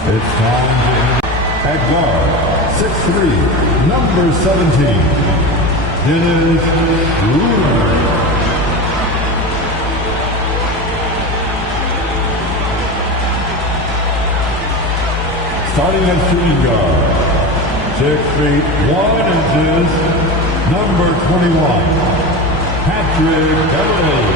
It's time to at guard, 6'3", number 17, Dennis Schroeder. Starting at shooting guard, 6 feet 1 inches, number 21, Patrick Beverly.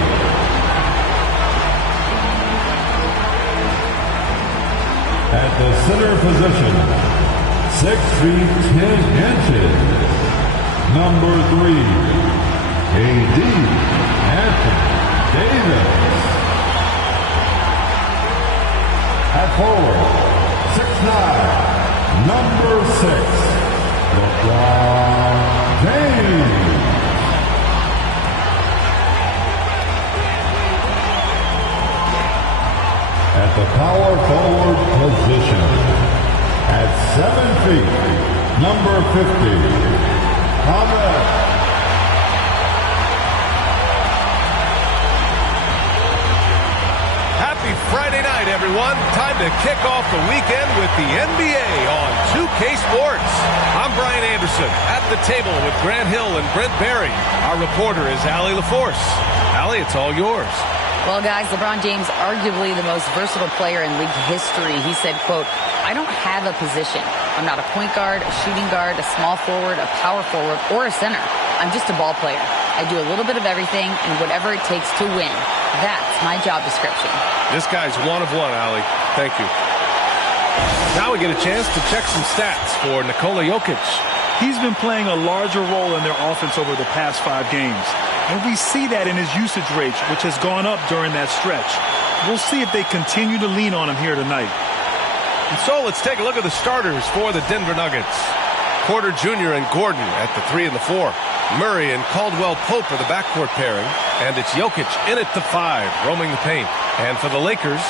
At the center position, 6 feet 10 inches, number 3, A.D. Anthony Davis. At forward, 6'9", number 6, LeBron James. At the power forward position, at 7 feet, number 50, Thomas. Happy Friday night, everyone. Time to kick off the weekend with the NBA on 2K Sports. I'm Brian Anderson, at the table with Grant Hill and Brent Barry. Our reporter is Allie LaForce. Allie, it's all yours. Well, guys, LeBron James, arguably the most versatile player in league history. He said, quote, "I don't have a position. I'm not a point guard, a shooting guard, a small forward, a power forward, or a center. I'm just a ball player. I do a little bit of everything and whatever it takes to win. That's my job description." This guy's one of one, Allie. Thank you. Now we get a chance to check some stats for Nikola Jokic. He's been playing a larger role in their offense over the past 5 games. And we see that in his usage rate, which has gone up during that stretch. We'll see if they continue to lean on him here tonight. And so let's take a look at the starters for the Denver Nuggets. Porter Jr. and Gordon at the 3 and the 4. Murray and Caldwell Pope are the backcourt pairing. And it's Jokic in at the 5, roaming the paint. And for the Lakers,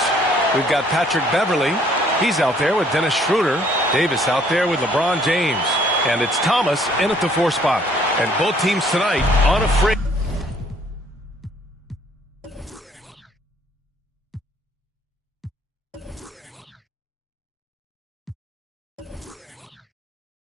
we've got Patrick Beverly. He's out there with Dennis Schroeder. Davis out there with LeBron James. And it's Thomas in at the 4 spot. And both teams tonight unafraid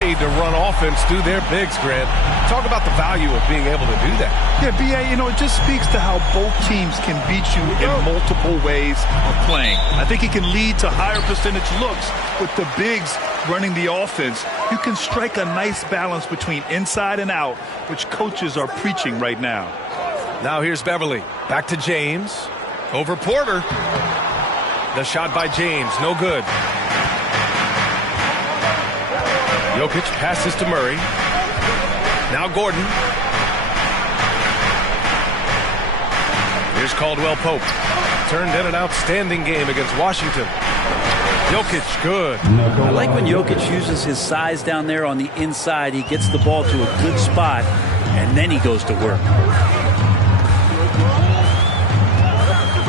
to run offense through their bigs, Grant. Talk about the value of being able to do that. Yeah, B.A., it just speaks to how both teams can beat you in multiple ways of playing. I think it can lead to higher percentage looks with the bigs running the offense. You can strike a nice balance between inside and out, which coaches are preaching right now. Now here's Beverly. Back to James. Over Porter. The shot by James. No good. Jokic passes to Murray. Now Gordon. Here's Caldwell Pope. Turned in an outstanding game against Washington. Jokic, good. I like when Jokic uses his size down there on the inside. He gets the ball to a good spot, and then he goes to work.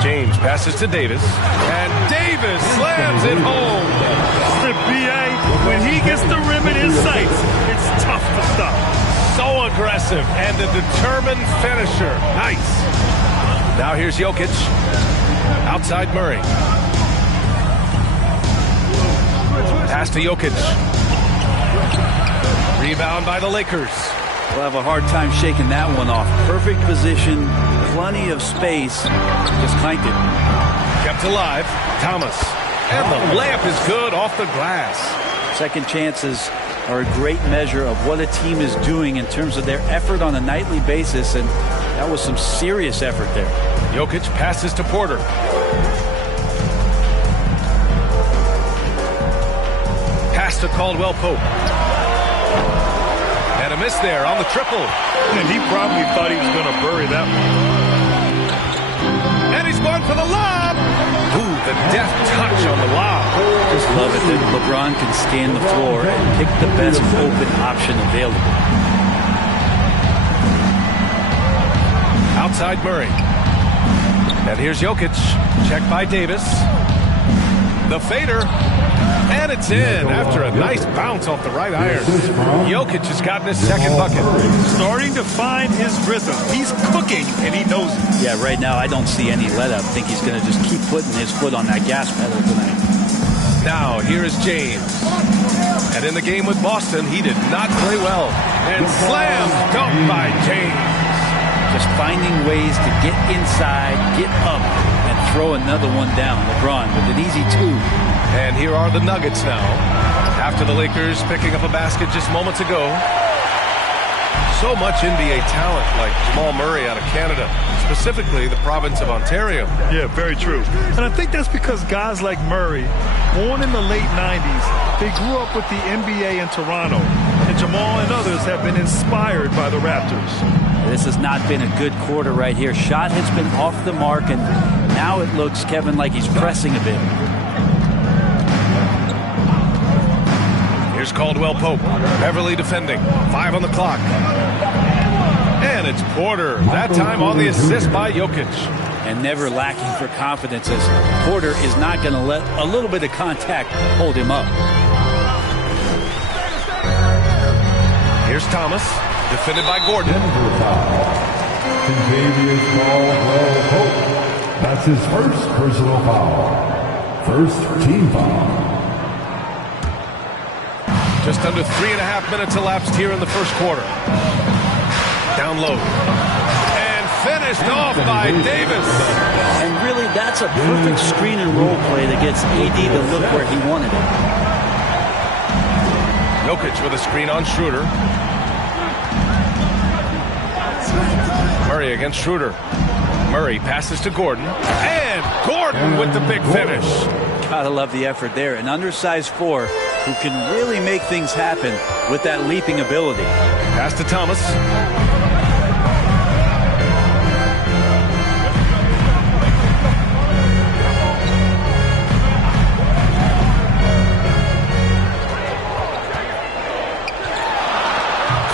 James passes to Davis. And Davis slams it home. The B.A., when he gets the rim in his sights, it's tough to stop. So aggressive and a determined finisher. Nice. Now here's Jokic. Outside Murray. Pass to Jokic. Rebound by the Lakers. We'll have a hard time shaking that one off. Perfect position, plenty of space. Just clanked it. Kept alive. Thomas. And the layup is good off the glass. Second chances are a great measure of what a team is doing in terms of their effort on a nightly basis, and that was some serious effort there. Jokic passes to Porter. Pass to Caldwell Pope. And a miss there on the triple. And he probably thought he was going to bury that one. And he's going for the lob. Ooh, the deft touch on the lob. Just love it that LeBron can scan the floor and pick the best open option available. Outside Murray. And here's Jokic. Check by Davis. The fader. And it's in after a nice bounce off the right iron. Jokic has gotten his second bucket. Starting to find his rhythm. He's cooking, and he knows it. Yeah, right now I don't see any let up. I think he's going to just keep putting his foot on that gas pedal tonight. Now, here is James. And in the game with Boston, he did not play well. And slam dunk by James. Just finding ways to get inside, get up, and throw another one down. LeBron with an easy two. And here are the Nuggets now. After the Lakers picking up a basket just moments ago. So much NBA talent like Jamal Murray out of Canada, specifically the province of Ontario. Yeah, very true. And I think that's because guys like Murray, born in the late 90s, they grew up with the NBA in Toronto. And Jamal and others have been inspired by the Raptors. This has not been a good quarter right here. Shot has been off the mark, and now it looks, Kevin, like he's pressing a bit. Here's Caldwell Pope. Beverly defending. 5 on the clock. And it's Porter. That time on the assist by Jokic. And never lacking for confidence, as Porter is not going to let a little bit of contact hold him up. Here's Thomas. Defended by Gordon. Denver foul. Contavious Caldwell Pope. That's his first personal foul. First team foul. Just under 3.5 minutes elapsed here in the first quarter. Down low. And finished off by Davis. And really, that's a perfect screen and roll play that gets AD to look where he wanted it. Jokic with a screen on Schroeder. Murray against Schroeder. Murray passes to Gordon. And Gordon with the big finish. Gotta love the effort there. An undersized four who can really make things happen with that leaping ability. Pass to Thomas.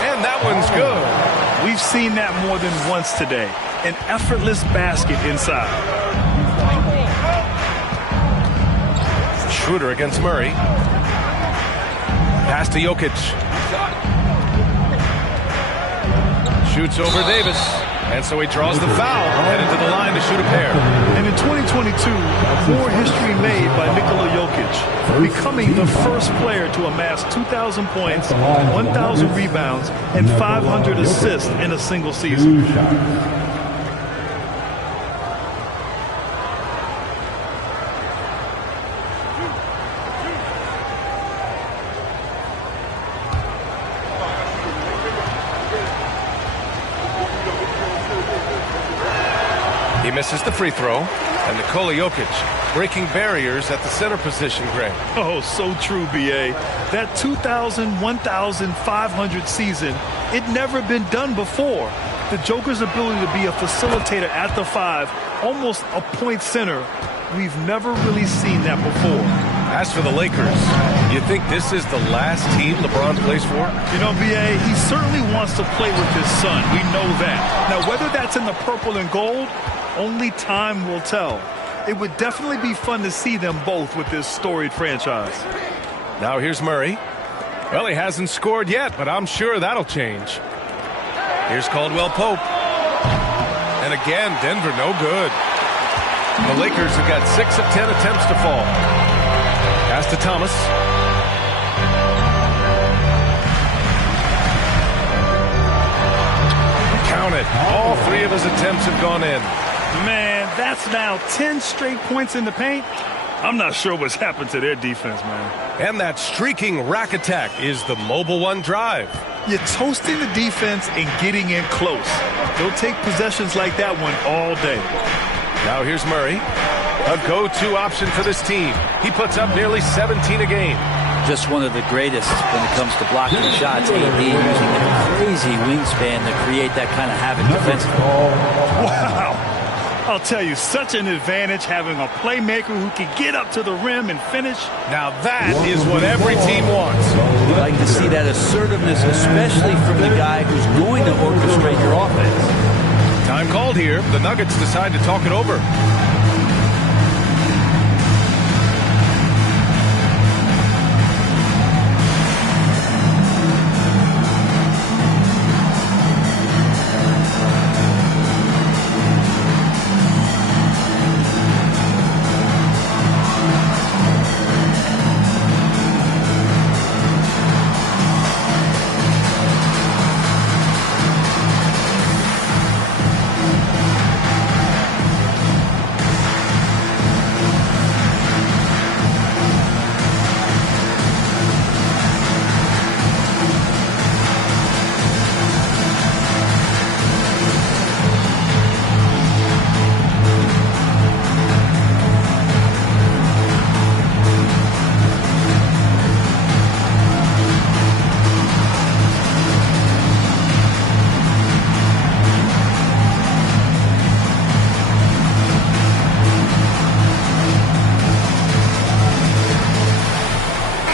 And that one's good. We've seen that more than once today. An effortless basket inside. Schroeder against Murray. Pass to Jokic. Shoots over Davis. And so he draws the foul. Headed to the line to shoot a pair. And in 2022, more history made by Nikola Jokic, becoming the first player to amass 2,000 points, 1,000 rebounds, and 500 assists in a single season. He misses the free throw. And Nikola Jokic breaking barriers at the center position, Greg. Oh, so true, B.A. That 2,000, 1,500 season, it never been done before. The Joker's ability to be a facilitator at the 5, almost a point center, we've never really seen that before. As for the Lakers, you think this is the last team LeBron plays for? You know, B.A., he certainly wants to play with his son. We know that. Now, whether that's in the purple and gold, only time will tell. It would definitely be fun to see them both with this storied franchise. Now here's Murray. Well, he hasn't scored yet, but I'm sure that'll change. Here's Caldwell Pope. And again, Denver no good. The Lakers have got 6 of 10 attempts to fall. Pass to Thomas. Count it. All 3 of his attempts have gone in. Man, that's now 10 straight points in the paint. I'm not sure what's happened to their defense, man. And that streaking rack attack is the Mobile One drive. You're toasting the defense and getting in close. They'll take possessions like that one all day. Now here's Murray. A go-to option for this team. He puts up nearly 17 a game. Just one of the greatest when it comes to blocking shots. AD using a crazy wingspan to create that kind of havoc defensively. Wow. I'll tell you, such an advantage having a playmaker who can get up to the rim and finish. Now that is what every team wants. You like to see that assertiveness, especially from the guy who's going to orchestrate your offense. Time called here. The Nuggets decide to talk it over.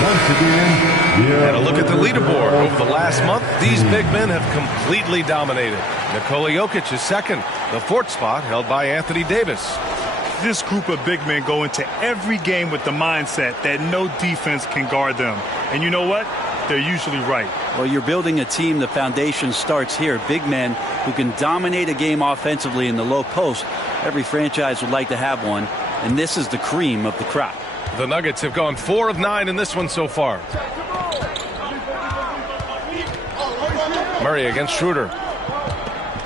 once again, And a look at the leaderboard. Over the last month, these big men have completely dominated. Nikola Jokic is second. The fourth spot held by Anthony Davis. This group of big men go into every game with the mindset that no defense can guard them. And you know what? They're usually right. Well, you're building a team. The foundation starts here. Big men who can dominate a game offensively in the low post. Every franchise would like to have one, and this is the cream of the crop. The Nuggets have gone 4 of 9 in this one so far. Murray against Schroeder.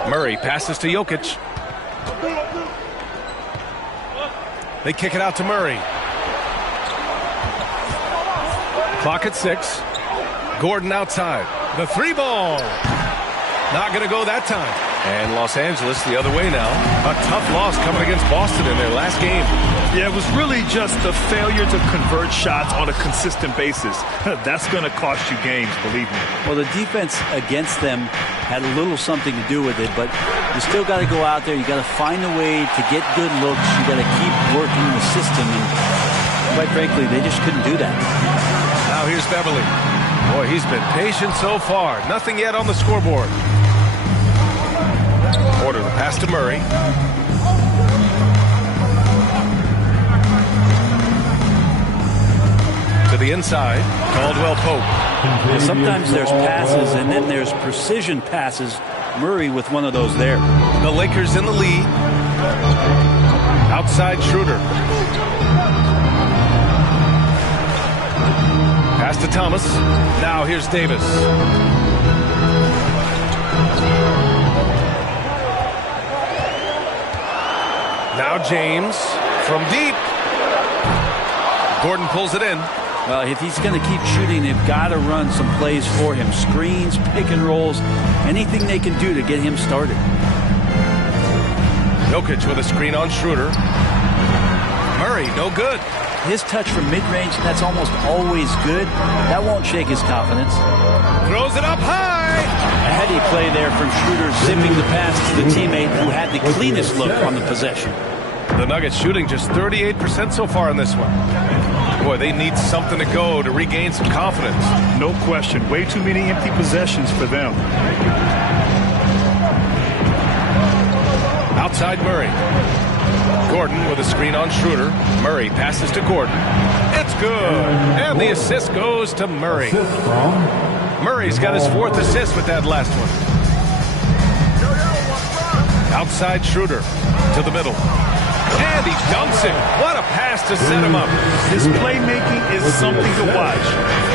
Murray passes to Jokic. They kick it out to Murray. Clock at 6. Gordon outside. The 3-ball. Not going to go that time. And Los Angeles the other way now. A tough loss coming against Boston in their last game. Yeah, it was really just the failure to convert shots on a consistent basis. That's going to cost you games, believe me. Well, the defense against them had a little something to do with it, but you still got to go out there. You got to find a way to get good looks. You got to keep working the system, and quite frankly, they just couldn't do that. Now here's Beverly. Boy, he's been patient so far. Nothing yet on the scoreboard. Porter the pass to Murray. To the inside, Caldwell Pope. Well, sometimes there's passes and then there's precision passes. Murray with one of those there. The Lakers in the lead. Outside Schroeder. Pass to Thomas. Now here's Davis. Now James from deep. Gordon pulls it in. Well, if he's going to keep shooting, they've got to run some plays for him. Screens, pick and rolls, anything they can do to get him started. Jokic with a screen on Schroeder. Murray, no good. His touch from mid-range, that's almost always good. That won't shake his confidence. Throws it up high. A heady play there from Schroeder, zipping the pass to the teammate who had the cleanest look on the possession. The Nuggets shooting just 38% so far in this one. Boy, they need something to go to regain some confidence. No question. Way too many empty possessions for them. Outside Murray. Gordon with a screen on Schroeder. Murray passes to Gordon. It's good. And the assist goes to Murray. Murray's got his fourth assist with that last one. Outside Schroeder to the middle. And he dunks it. What a pass to set him up. His playmaking is something to watch.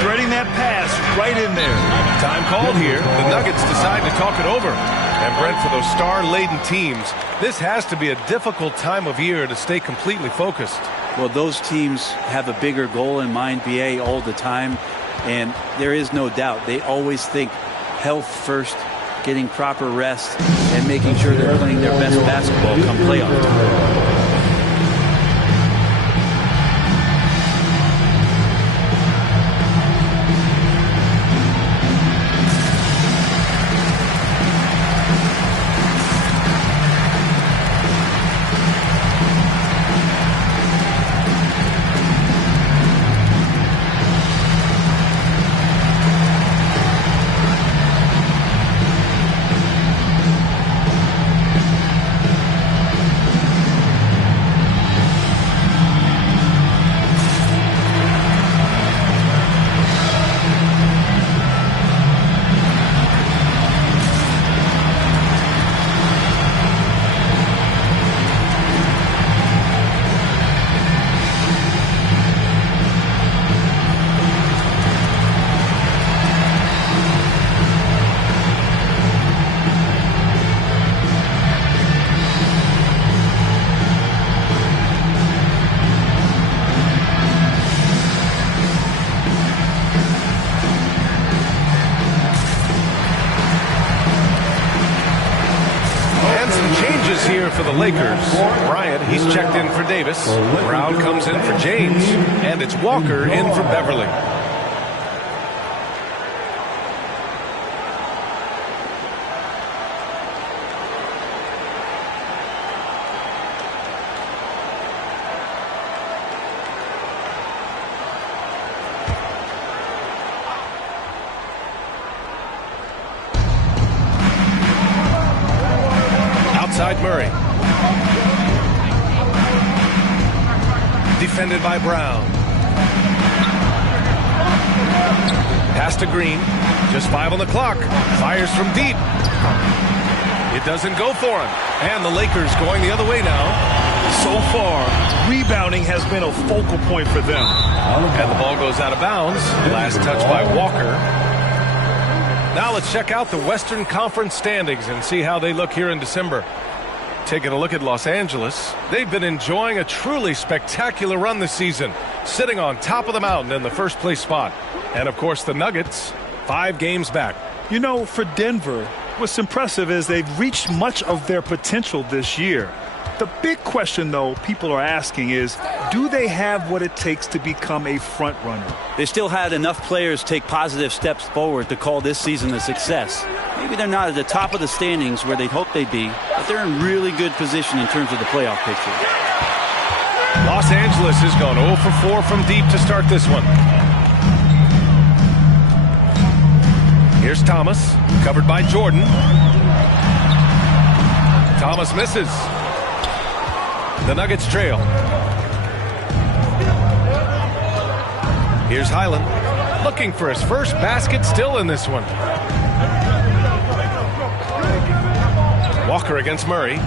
Threading that pass right in there. Time called here. The Nuggets decide to talk it over. And Brent, for those star-laden teams, this has to be a difficult time of year to stay completely focused. Well, those teams have a bigger goal in mind, BA, all the time. And there is no doubt. They always think health first, getting proper rest, and making sure they're playing their best basketball come playoff time. For the Lakers, Bryant, he's checked in for Davis. Brown comes in for James, and it's Walker in for Beverly. side, Murray. Defended by Brown. Pass to Green. Just 5 on the clock. Fires from deep. It doesn't go for him. And the Lakers going the other way now. So far, rebounding has been a focal point for them. And the ball goes out of bounds. Last touch by Walker. Now let's check out the Western Conference standings and see how they look here in December. Taking a look at Los Angeles, they've been enjoying a truly spectacular run this season, sitting on top of the mountain in the first place spot. And of course the Nuggets, 5 games back. You know, for Denver, what's impressive is they've reached much of their potential this year. The big question, though, people are asking is, do they have what it takes to become a front runner? They still had enough players take positive steps forward to call this season a success. Maybe they're not at the top of the standings where they'd hope they'd be, but they're in really good position in terms of the playoff picture. Los Angeles has gone 0 for 4 from deep to start this one. Here's Thomas, covered by Jordan. Thomas misses. The Nuggets trail. Here's Highland, looking for his first basket, still in this one. Walker against Murray.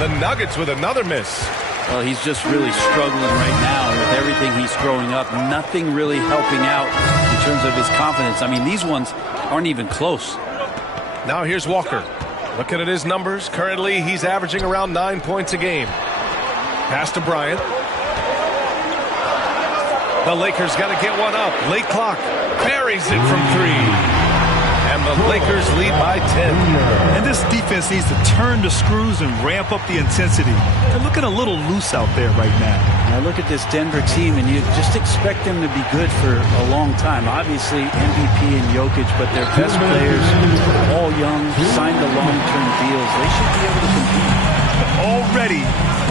The Nuggets with another miss. Well, he's just really struggling right now with everything he's throwing up. Nothing really helping out in terms of his confidence. I mean, these ones aren't even close. Now here's Walker. Looking at his numbers, currently he's averaging around 9 points a game. Pass to Bryant. The Lakers got to get one up. Late clock. Buries it from 3. And the Lakers lead by 10. And this defense needs to turn the screws and ramp up the intensity. They're looking a little loose out there right now. Now look at this Denver team, and you just expect them to be good for a long time. Obviously, MVP and Jokic, but their best players, all young, signed the long-term deals. They should be able to compete. Already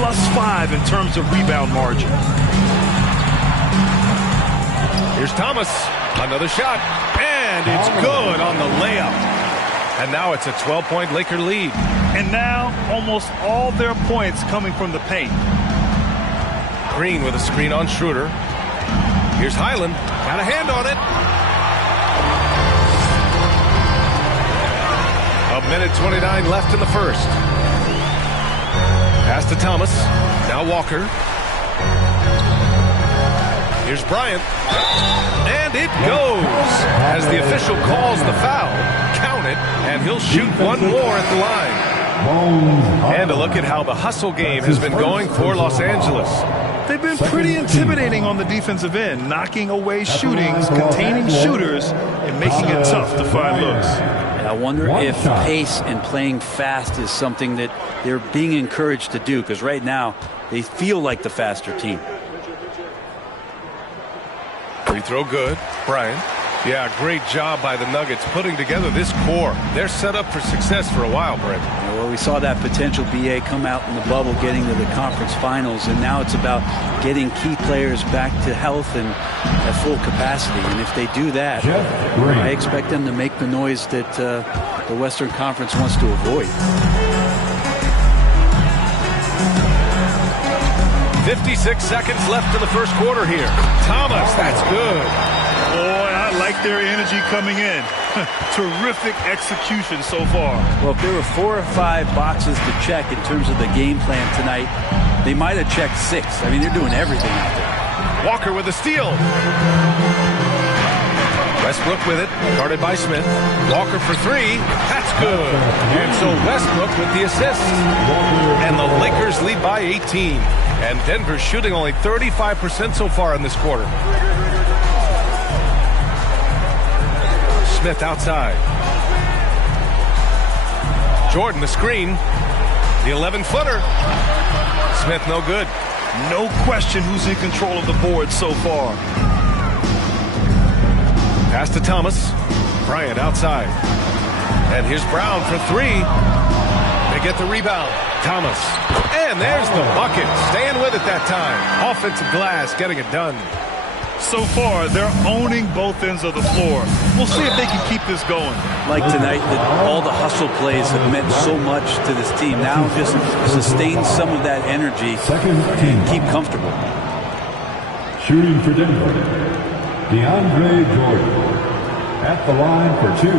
+5 in terms of rebound margin. Here's Thomas. Another shot. And it's good on the layup. And now it's a 12-point Laker lead. And now almost all their points coming from the paint. Green with a screen on Schroeder. Here's Highland. Got a hand on it. 1:29 left in the first. Pass to Thomas. Now Walker. Here's Bryant. And it goes. As the official calls the foul. Count it. And he'll shoot one more at the line. And a look at how the hustle game has been going for Los Angeles. They've been pretty intimidating on the defensive end, knocking away shootings, containing shooters, and making it tough to find looks. And I wonder if pace and playing fast is something that they're being encouraged to do, because right now they feel like the faster team. Free throw good. Bryant. Yeah, great job by the Nuggets putting together this core. They're set up for success for a while, Brent. Well, we saw that potential BA come out in the bubble, getting to the conference finals, and now it's about getting key players back to health and at full capacity. And if they do that, I expect them to make the noise that the Western Conference wants to avoid. 56 seconds left in the first quarter here. Thomas, that's good. Boy, I like their energy coming in. Terrific execution so far. Well, if there were 4 or 5 boxes to check in terms of the game plan tonight, they might have checked 6. I mean, they're doing everything out there. Walker with a steal. Westbrook with it, guarded by Smith. Walker for 3. That's good. And so Westbrook with the assist. And the Lakers lead by 18. And Denver's shooting only 35% so far in this quarter. Smith outside. Jordan the screen. The 11-footer. Smith no good. No question who's in control of the board so far. Pass to Thomas. Bryant outside. And here's Brown for 3. They get the rebound. Thomas. And there's the bucket. Staying with it that time. Offensive glass getting it done. So far, they're owning both ends of the floor. We'll see if they can keep this going. Like tonight, all the hustle plays have meant so much to this team. Now just sustain some of that energy and keep comfortable. Shooting for Denver, DeAndre Jordan. At the line for 2.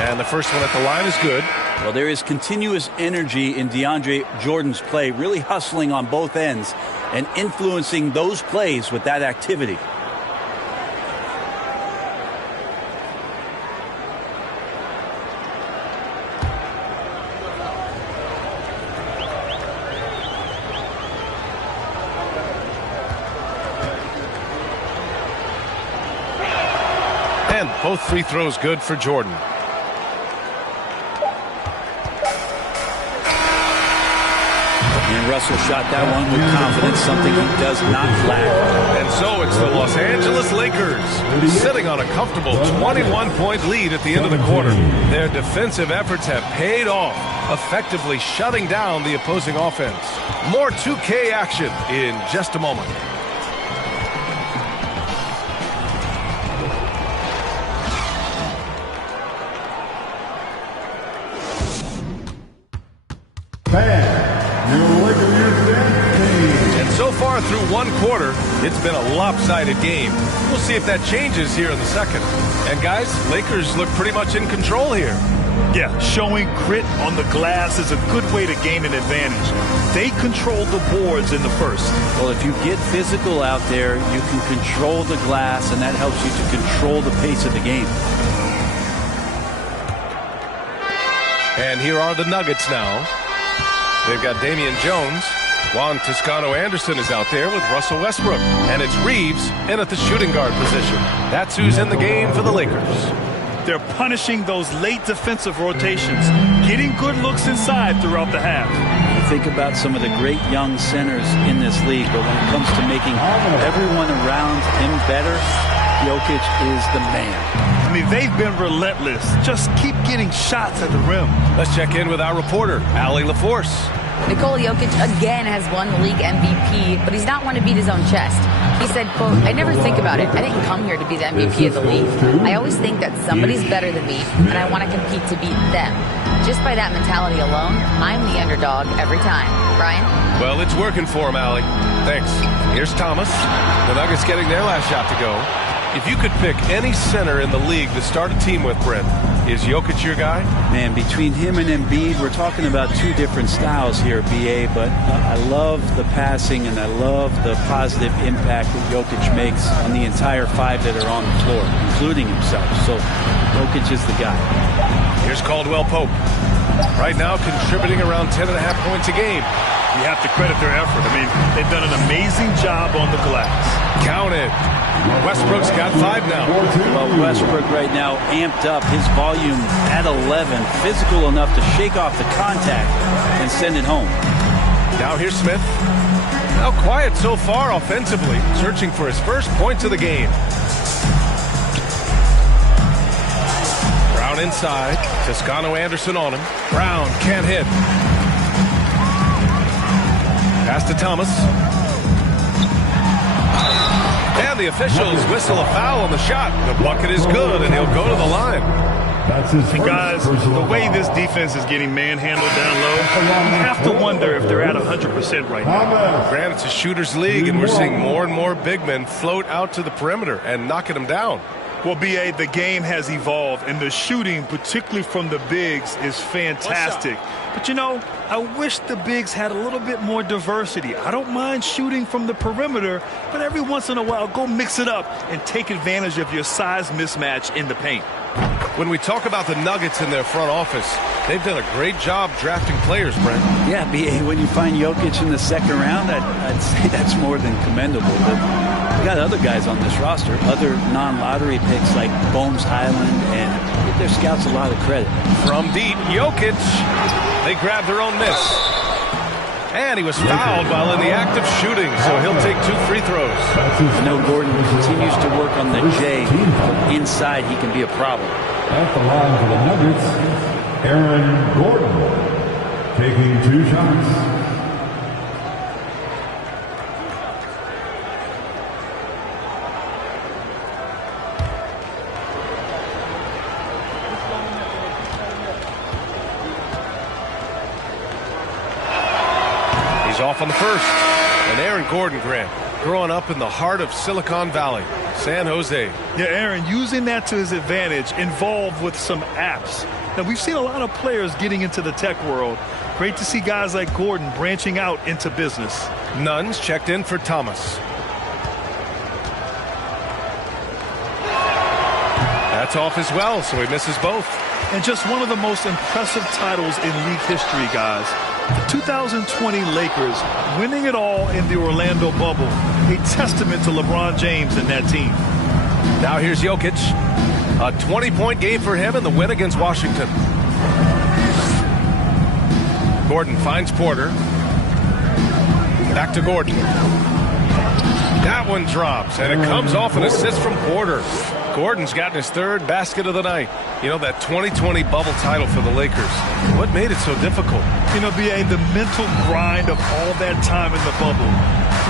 And the first one at the line is good. Well, there is continuous energy in DeAndre Jordan's play, really hustling on both ends and influencing those plays with that activity. And both free throws good for Jordan. And Russell shot that one with confidence, something he does not lack. And so it's the Los Angeles Lakers sitting on a comfortable 21-point lead at the end of the quarter. Their defensive efforts have paid off, effectively shutting down the opposing offense. More 2K action in just a moment. And so far through one quarter, it's been a lopsided game. We'll see if that changes here in the second. And guys, Lakers look pretty much in control here. Yeah, showing grit on the glass is a good way to gain an advantage. They control the boards in the first. Well, if you get physical out there, you can control the glass, and that helps you to control the pace of the game. And here are the Nuggets now. They've got Damian Jones. Juan Toscano-Anderson is out there with Russell Westbrook. And it's Reeves in at the shooting guard position. That's who's in the game for the Lakers. They're punishing those late defensive rotations, getting good looks inside throughout the half. You think about some of the great young centers in this league, but when it comes to making everyone around him better, Jokic is the man. I mean, they've been relentless. Just keep getting shots at the rim. Let's check in with our reporter, Allie LaForce. Nikola Jokic again has won the league MVP, but he's not one to beat his own chest. He said, quote, "I never think about it. I didn't come here to be the MVP of the league. I always think that somebody's better than me, and I want to compete to beat them. Just by that mentality alone, I'm the underdog every time." Brian? Well, it's working for him, Allie. Thanks. Here's Thomas. The Nuggets getting their last shot to go. If you could pick any center in the league to start a team with, Brent, is Jokic your guy? Man, between him and Embiid, we're talking about two different styles here, BA, but I love the passing and I love the positive impact that Jokic makes on the entire five that are on the floor, including himself. So Jokic is the guy. Here's Caldwell Pope. Right now contributing around 10.5 points a game. You have to credit their effort. I mean, they've done an amazing job on the glass. Count it. Westbrook's got 5 now. Well, Westbrook right now amped up his volume at 11, physical enough to shake off the contact and send it home. Now here's Smith. Now quiet so far offensively, searching for his first points of the game. Brown inside. Toscano-Anderson on him. Brown can't hit. Pass to Thomas. And the officials whistle a foul on the shot. The bucket is good, and he'll go to the line. That's his And guys, the way this defense is getting manhandled down low, you have to wonder if they're at 100% right now. Granted, it's a shooter's league, and we're seeing more and more big men float out to the perimeter and knocking them down. Well, B.A., the game has evolved, and the shooting, particularly from the bigs, is fantastic. But, you know, I wish the bigs had a little bit more diversity. I don't mind shooting from the perimeter, but every once in a while, go mix it up and take advantage of your size mismatch in the paint. When we talk about the Nuggets in their front office, they've done a great job drafting players, Brent. Yeah, BA, when you find Jokic in the second round, I'd say that's more than commendable. But we got other guys on this roster, other non-lottery picks like Bones Highland, and give their scouts a lot of credit. From deep, Jokic. They grab their own miss. And he was fouled while in the act of shooting, so he'll take 2 free throws. I know Gordon continues to work on the J. Inside, he can be a problem. At the line for the Nuggets, Aaron Gordon, taking 2 shots. Off on the first. And Aaron Gordon, Grant, growing up in the heart of Silicon Valley, San Jose. Yeah, Aaron, using that to his advantage, involved with some apps. Now, we've seen a lot of players getting into the tech world. Great to see guys like Gordon branching out into business. Nuns checked in for Thomas. That's off as well, so he misses both. And just one of the most impressive titles in league history, guys. The 2020 Lakers winning it all in the Orlando bubble. A testament to LeBron James and that team. Now here's Jokic. A 20-point game for him in the win against Washington. Gordon finds Porter. Back to Gordon. That one drops, and it comes off an assist from Porter. Gordon's gotten his 3rd basket of the night. You know, that 2020 bubble title for the Lakers. What made it so difficult? You know, B.A., the mental grind of all that time in the bubble.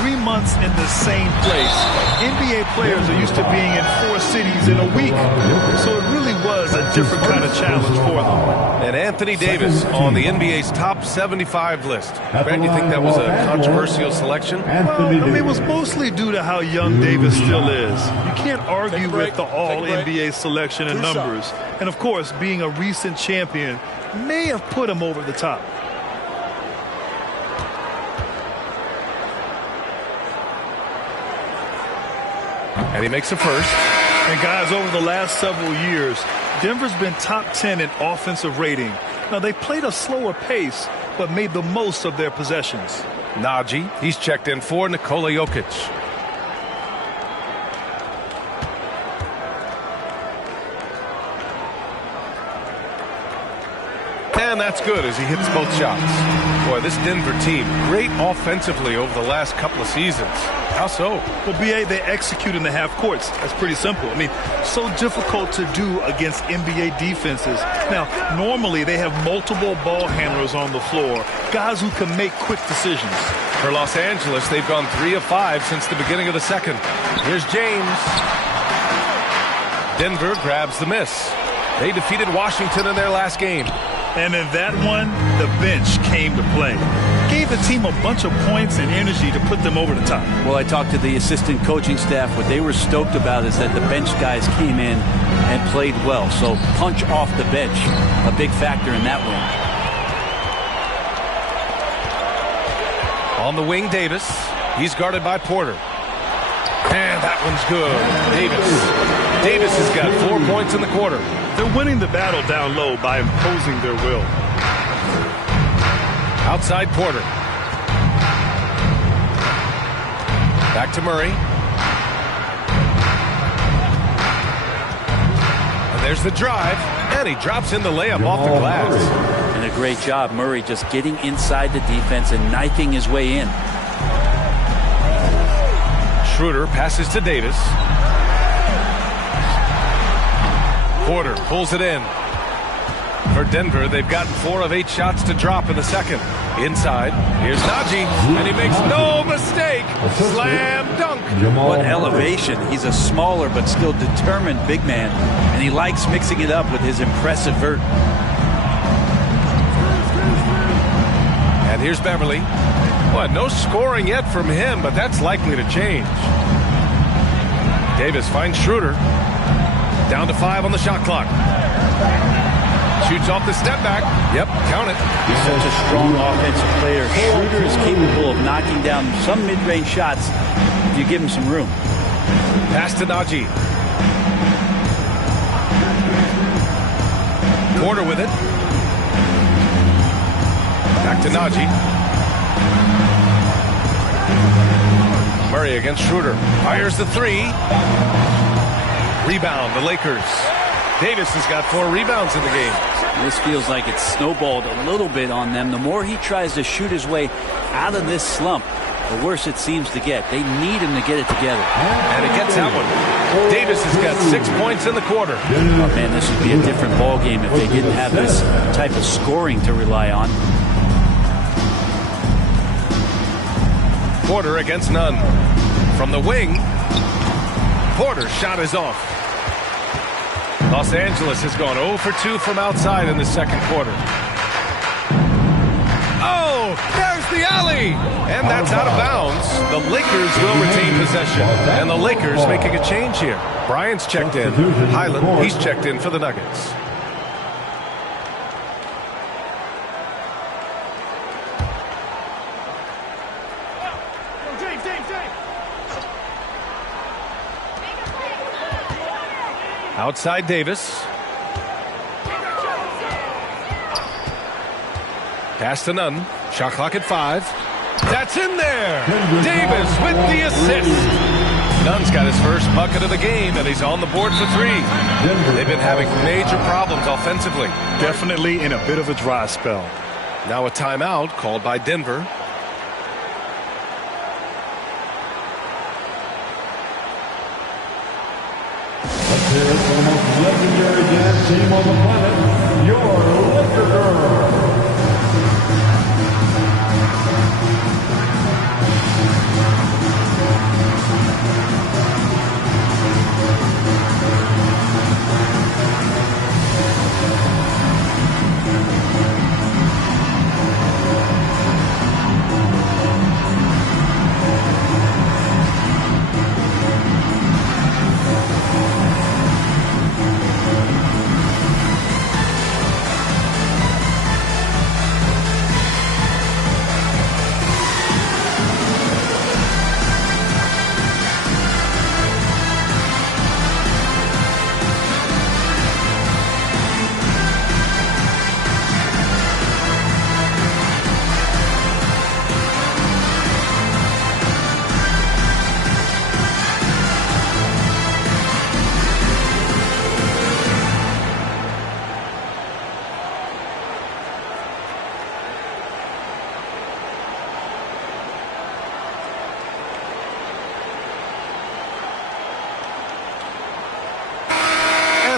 3 months in the same place. NBA players are used to being in 4 cities in a week. So it really was a different kind of challenge for them. And Anthony Davis on the NBA's top 75 list. Grant, you think that was a controversial selection? Well, I mean, it was mostly due to how young Davis still is. You can't argue with the all-NBA selection and numbers. And, of course, being a recent champion may have put him over the top. And he makes a first. And, guys, over the last several years, Denver's been top 10 in offensive rating. Now, they played a slower pace, but made the most of their possessions. Najee, he's checked in for Nikola Jokic. And that's good as he hits both shots. Boy, this Denver team, great offensively over the last couple of seasons. How so? Well, B.A., they execute in the half courts. That's pretty simple. I mean, so difficult to do against NBA defenses. Now, normally they have multiple ball handlers on the floor, guys who can make quick decisions. For Los Angeles, they've gone 3 of 5 since the beginning of the second. Here's James. Denver grabs the miss. They defeated Washington in their last game. And in that one, the bench came to play. Gave the team a bunch of points and energy to put them over the top. Well, I talked to the assistant coaching staff. What they were stoked about is that the bench guys came in and played well. So punch off the bench, a big factor in that win. On the wing, Davis. He's guarded by Porter. And that one's good. Davis has got 4 points in the quarter. They're winning the battle down low by imposing their will. Outside Porter. Back to Murray. And there's the drive. And he drops in the layup off the glass. And a great job, Murray, just getting inside the defense and knifing his way in. Schroeder passes to Davis. Porter pulls it in. For Denver, they've gotten 4 of 8 shots to drop in the second. Inside, here's Najee, and he makes no mistake. Slam dunk. What elevation. He's a smaller but still determined big man, and he likes mixing it up with his impressive vert. And here's Beverly. Well, no scoring yet from him, but that's likely to change. Davis finds Schroeder. Down to 5 on the shot clock. Shoots off the step back. Yep, count it. He's such a strong offensive player. Schroeder is capable of knocking down some mid-range shots if you give him some room. Pass to Najee. Porter with it. Back to Najee. Murray against Schroeder. Fires the 3. Rebound, the Lakers. Davis has got 4 rebounds in the game. This feels like it's snowballed a little bit on them. The more he tries to shoot his way out of this slump, the worse it seems to get. They need him to get it together. And it gets that one. Davis has got 6 points in the quarter. Oh, man, this would be a different ball game if they didn't have this type of scoring to rely on. Porter against Nunn. From the wing, Porter's shot is off. Los Angeles has gone 0 for 2 from outside in the second quarter. Oh, there's the alley! And that's out of bounds. The Lakers will retain possession. And the Lakers making a change here. Bryant's checked in. Highland, he's checked in for the Nuggets. Outside Davis. Pass to Nunn. Shot clock at 5. That's in there. Davis with the assist. Nunn's got his first bucket of the game, and he's on the board for 3. They've been having major problems offensively. Definitely in a bit of a dry spell. Now a timeout called by Denver. Let's hear it for the most legendary dance team on the planet, your Laker Girls.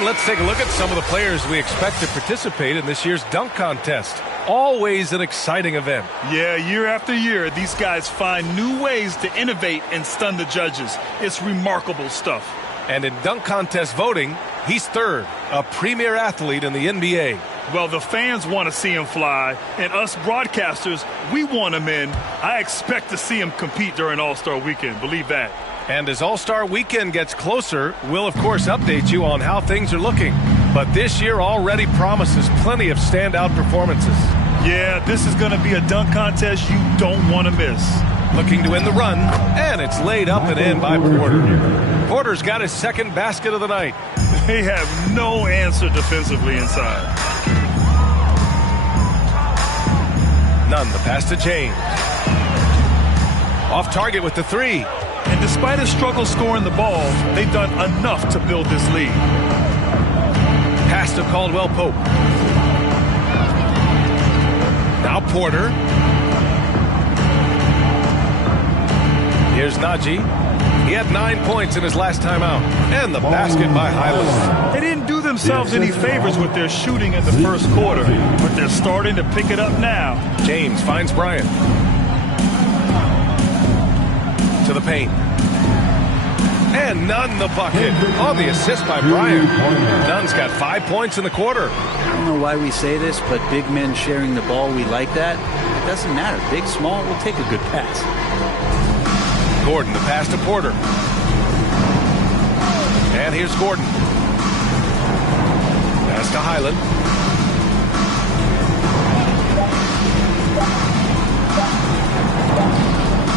Let's take a look at some of the players we expect to participate in this year's dunk contest. Always an exciting event. Yeah, year after year, these guys find new ways to innovate and stun the judges. It's remarkable stuff. And in dunk contest voting, he's third, a premier athlete in the NBA. Well, the fans want to see him fly, and us broadcasters, we want him in. I expect to see him compete during All-Star Weekend, believe that. And as All-Star Weekend gets closer, we'll of course update you on how things are looking. But this year already promises plenty of standout performances. Yeah, this is going to be a dunk contest you don't want to miss. Looking to win the run, and it's laid up and in by Porter. Porter's got his second basket of the night. They have no answer defensively inside. Nunn, the pass to James. Off target with the 3. And despite his struggle scoring the ball, they've done enough to build this lead. Pass to Caldwell Pope. Now Porter. Here's Najee. He had 9 points in his last time out. And the basket by Highland. They didn't do themselves any favors with their shooting in the first quarter, but they're starting to pick it up now. James finds Bryant. To the paint. And Nunn the bucket on the assist by Bryant. Nunn's got 5 points in the quarter. I don't know why we say this, but big men sharing the ball, we like that. It doesn't matter. Big, small, we'll take a good pass. Gordon, the pass to Porter. And here's Gordon. Pass to Highland.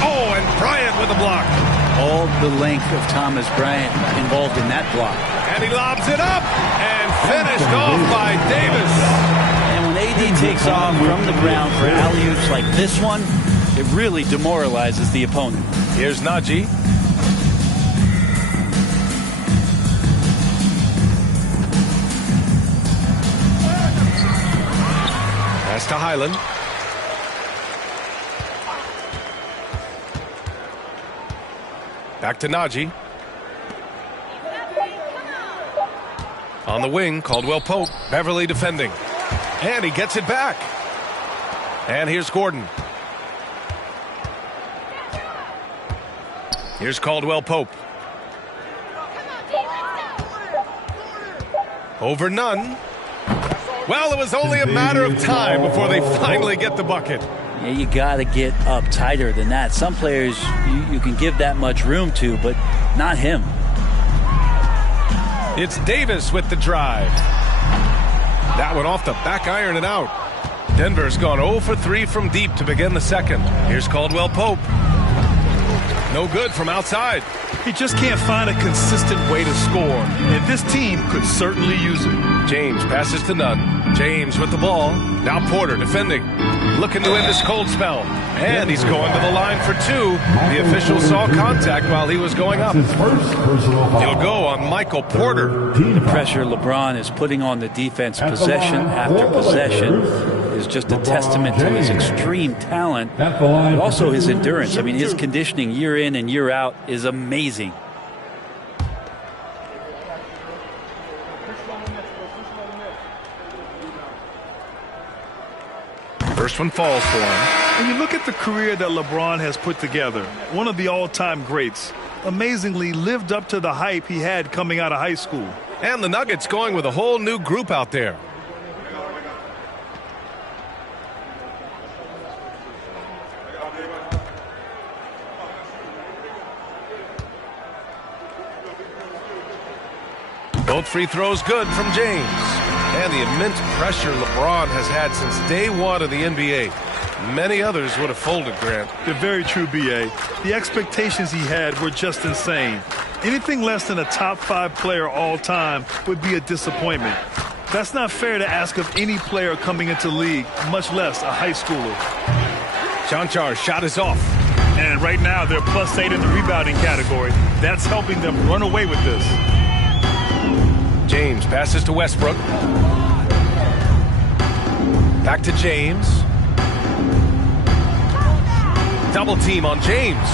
Oh, and Bryant with a block. All the length of Thomas Bryant involved in that block. And he lobs it up and finished off by Davis. And when AD takes off from the ground for alley-oops like this one, it really demoralizes the opponent. Here's Najee. Pass to Highland. Back to Najee. On the wing, Caldwell Pope. Beverly defending. And he gets it back. And here's Gordon. Here's Caldwell Pope. Over Nunn. Well, it was only a matter of time before they finally get the bucket. Yeah, you got to get up tighter than that. Some players you can give that much room to, but not him. It's Davis with the drive. That one off the back iron and out. Denver's gone 0 for 3 from deep to begin the second. Here's Caldwell Pope. No good from outside. He just can't find a consistent way to score, and this team could certainly use it. James passes to Nunn. James with the ball. Now Porter defending. Looking to end this cold spell. And he's going to the line for 2. The official saw contact while he was going up. His first personal foul. He'll go on Michael Porter. The pressure LeBron is putting on the defense possession after possession is just a testament to his extreme talent, but also his endurance. I mean, his conditioning year in and year out is amazing. First one falls for him. When you look at the career that LeBron has put together, one of the all-time greats, amazingly lived up to the hype he had coming out of high school. And the Nuggets going with a whole new group out there. Both free throws good from James. And the immense pressure LeBron has had since day one of the NBA. Many others would have folded, Grant. They're very true, B.A. The expectations he had were just insane. Anything less than a top 5 player all time would be a disappointment. That's not fair to ask of any player coming into the league, much less a high schooler. Chanchar's shot is off. And right now they're +8 in the rebounding category. That's helping them run away with this. James passes to Westbrook. Back to James. Double team on James.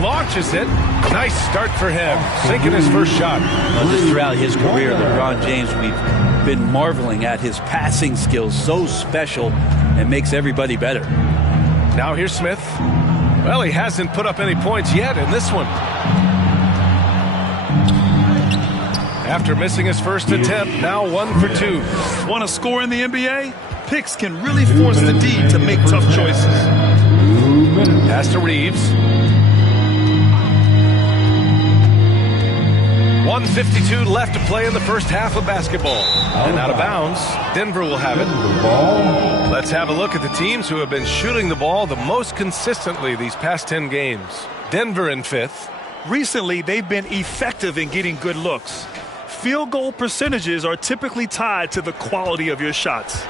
Launches it. Nice start for him. Sinking his first shot. Well, just throughout his career, LeBron James, we've been marveling at his passing skills. So special and makes everybody better. Now here's Smith. Well, he hasn't put up any points yet in this one. After missing his first attempt, now 1 for 2. Want to score in the NBA? Picks can really force the D to make tough choices. Pass to Reeves. 1:52 left to play in the first half of basketball. And out of bounds, Denver will have it. Let's have a look at the teams who have been shooting the ball the most consistently these past 10 games. Denver in 5th. Recently, they've been effective in getting good looks. Field goal percentages are typically tied to the quality of your shots.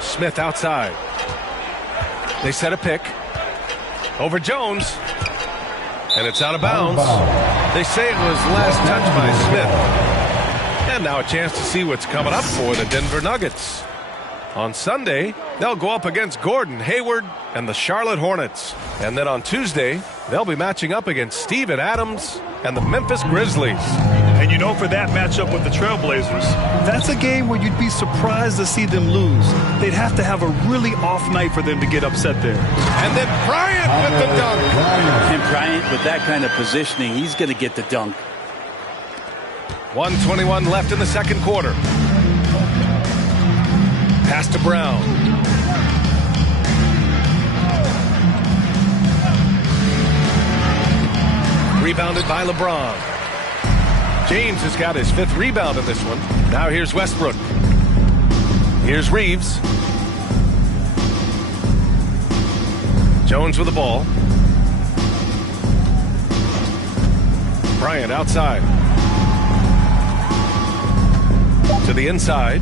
Smith outside. They set a pick. Over Jones. And it's out of bounds. They say it was last touched by Smith. And now a chance to see what's coming up for the Denver Nuggets. On Sunday, they'll go up against Gordon Hayward and the Charlotte Hornets. And then on Tuesday, they'll be matching up against Steven Adams and the Memphis Grizzlies. And you know, for that matchup with the Trailblazers, that's a game where you'd be surprised to see them lose. They'd have to have a really off night for them to get upset there. And then Bryant with the dunk. And Bryant, with that kind of positioning, he's going to get the dunk. 1:21 left in the second quarter. Pass to Brown. Rebounded by LeBron. James has got his 5th rebound in this one. Now here's Westbrook. Here's Reeves. Jones with the ball. Bryant outside. To the inside.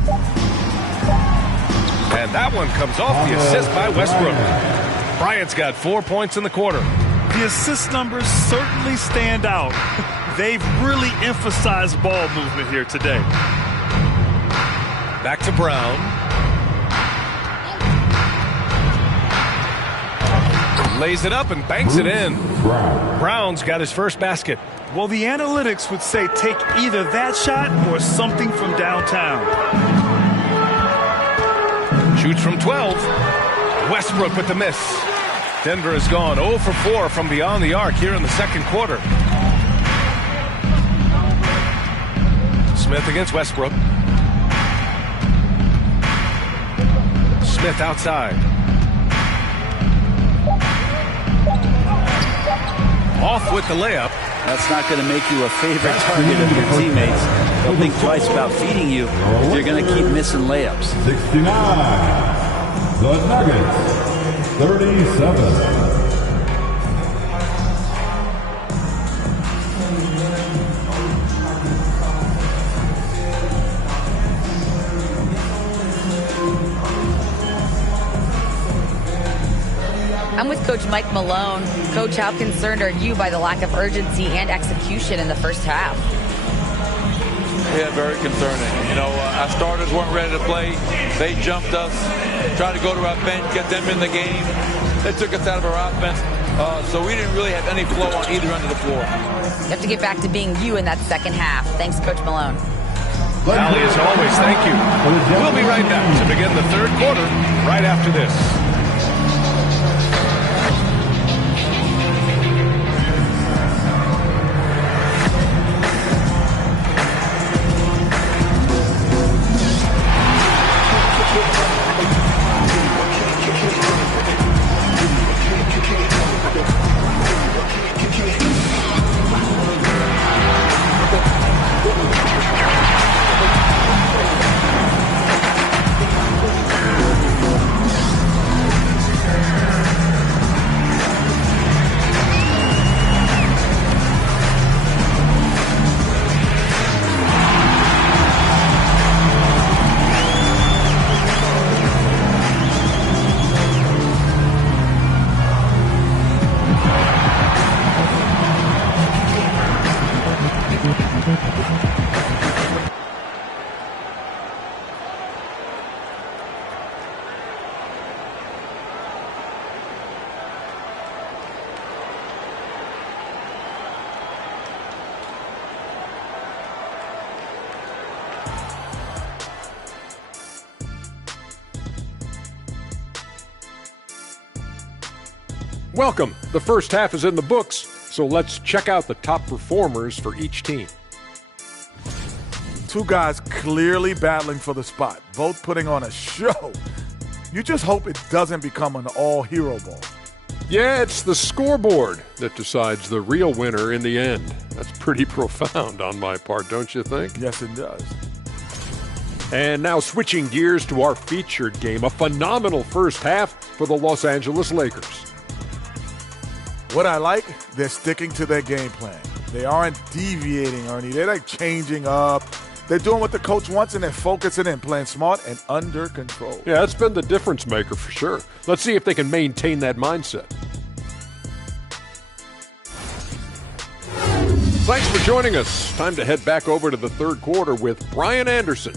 And that one comes off the assist by Westbrook. Bryant's got 4 points in the quarter. The assist numbers certainly stand out. They've really emphasized ball movement here today. Back to Brown. Lays it up and banks it in. Brown's got his first basket. Well, the analytics would say take either that shot or something from downtown. Shoots from 12. Westbrook with the miss. Denver has gone 0 for 4 from beyond the arc here in the second quarter. Smith against Westbrook. Smith outside. Off with the layup. That's not going to make you a favorite target of your teammates. They'll think twice about feeding you if you're going to keep missing layups. 69. The Nuggets, 37. I'm with Coach Mike Malone. Coach, how concerned are you by the lack of urgency and execution in the first half? Yeah, very concerning. You know, our starters weren't ready to play. They jumped us, tried to go to our bench, get them in the game. They took us out of our offense, so we didn't really have any flow on either end of the floor. You have to get back to being you in that second half. Thanks, Coach Malone. Allie, as always, thank you. We'll be right back to begin the third quarter right after this. Welcome. The first half is in the books, so let's check out the top performers for each team. Two guys clearly battling for the spot, both putting on a show. You just hope it doesn't become an all-hero ball. Yeah, it's the scoreboard that decides the real winner in the end. That's pretty profound on my part, don't you think? Yes, it does. And now switching gears to our featured game, a phenomenal first half for the Los Angeles Lakers. What I like, they're sticking to their game plan. They aren't deviating, Ernie. They're like changing up. They're doing what the coach wants, and they're focusing in, playing smart and under control. Yeah, that's been the difference maker for sure. Let's see if they can maintain that mindset. Thanks for joining us. Time to head back over to the third quarter with Brian Anderson.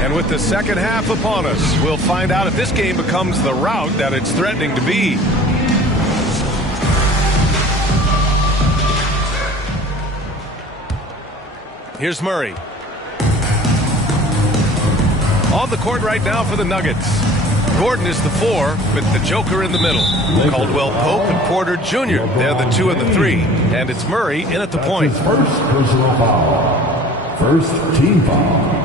And with the second half upon us, we'll find out if this game becomes the rout that it's threatening to be. Here's Murray. On the court right now for the Nuggets. Gordon is the 4 with the Joker in the middle. Caldwell Pope and Porter Jr. They're the 2 and the 3. And it's Murray in at the point. His first personal foul. First team foul.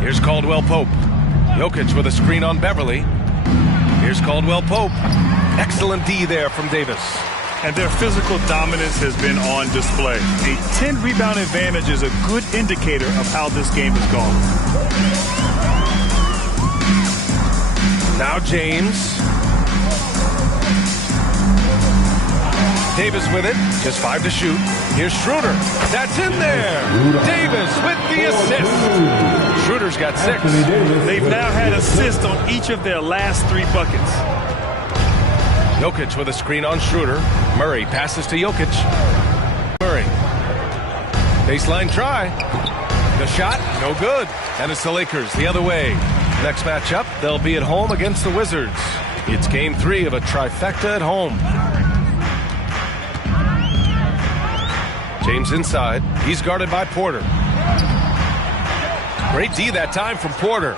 Here's Caldwell Pope. Jokic with a screen on Beverly. Here's Caldwell Pope. Excellent D there from Davis. And their physical dominance has been on display. A 10-rebound advantage is a good indicator of how this game has gone. Now James. Davis with it. Just 5 to shoot. Here's Schroeder. That's in there. Davis with the assist. Schroeder's got 6. They've now had assists on each of their last 3 buckets. Jokic with a screen on Schroeder. Murray passes to Jokic. Murray. Baseline try. The shot, no good. And it's the Lakers the other way. Next matchup, they'll be at home against the Wizards. It's game 3 of a trifecta at home. James inside. He's guarded by Porter. Great D that time from Porter.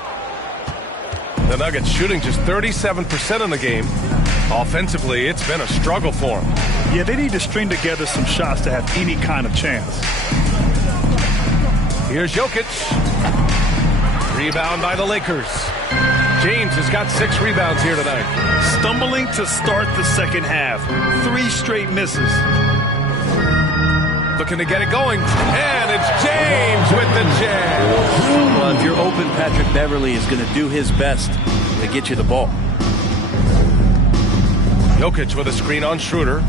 The Nuggets shooting just 37% in the game. Offensively, it's been a struggle for them. Yeah, they need to string together some shots to have any kind of chance. Here's Jokic. Rebound by the Lakers. James has got 6 rebounds here tonight. Stumbling to start the second half. 3 straight misses. Looking to get it going. And it's James with the jam. Well, if you're open, Patrick Beverley is going to do his best to get you the ball. Jokic with a screen on Schroeder.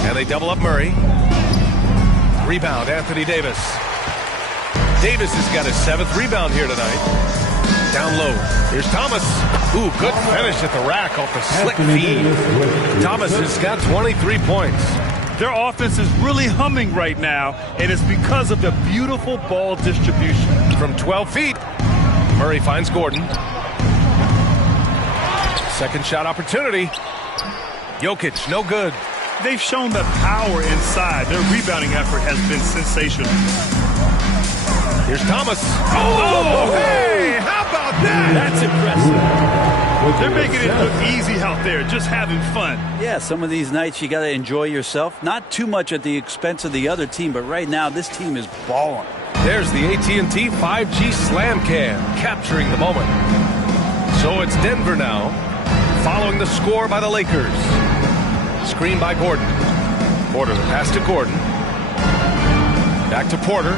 And they double up Murray. Rebound, Anthony Davis. Davis has got his 7th rebound here tonight. Down low. Here's Thomas. Ooh, good finish at the rack off the slick feed. Thomas has got 23 points. Their offense is really humming right now, and it's because of the beautiful ball distribution. From 12 feet, Murray finds Gordon. Second shot opportunity. Jokic, no good. They've shown the power inside. Their rebounding effort has been sensational. Here's Thomas. Oh, hey, how about that? That's impressive. They're making it look easy out there, just having fun. Yeah, some of these nights you got to enjoy yourself. Not too much at the expense of the other team, but right now this team is balling. There's the AT&T 5G Slam Cam capturing the moment. So it's Denver now, following the score by the Lakers. Screen by Gordon. Porter, the pass to Gordon. Back to Porter.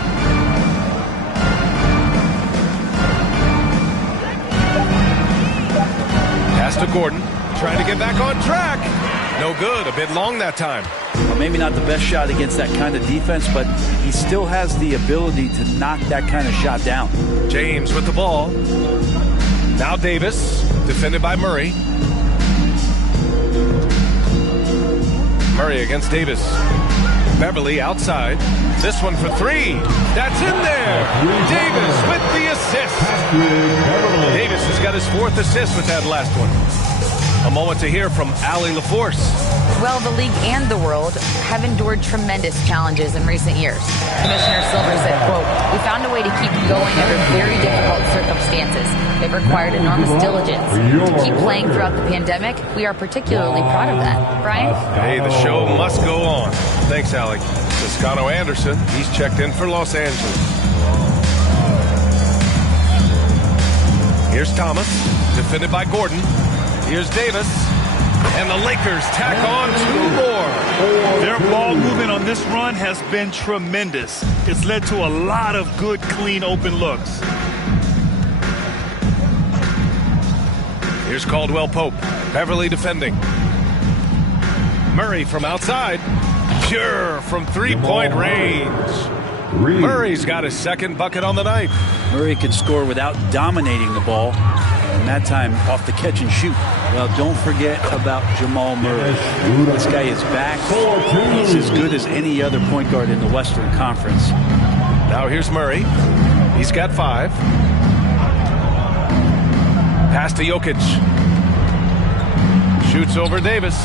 Pass to Gordon. Trying to get back on track. No good. A bit long that time. Well, maybe not the best shot against that kind of defense, but he still has the ability to knock that kind of shot down. James with the ball. Now Davis, defended by Murray. Murray against Davis. Beverley outside. This one for 3. That's in there. Davis with the assist. Davis has got his 4th assist with that last one. A moment to hear from Allie LaForce. Well, the league and the world have endured tremendous challenges in recent years. Commissioner Silver said, quote, "We found a way to keep going under very difficult circumstances. They've required enormous diligence. To keep playing throughout the pandemic, we are particularly proud of that." Brian? Hey, the show must go on. Thanks, Allie. Toscano Anderson, he's checked in for Los Angeles. Here's Thomas, defended by Gordon. Here's Davis. And the Lakers tack on 2 more. Their ball movement on this run has been tremendous. It's led to a lot of good, clean, open looks. Here's Caldwell Pope. Beverley defending. Murray from outside. Pure from 3-point range. Murray's got his 2nd bucket on the night. Murray can score without dominating the ball, and that time off the catch and shoot. Well, don't forget about Jamal Murray. This guy is back. He's as good as any other point guard in the Western Conference. Now here's Murray. He's got 5. Pass to Jokic. Shoots over Davis.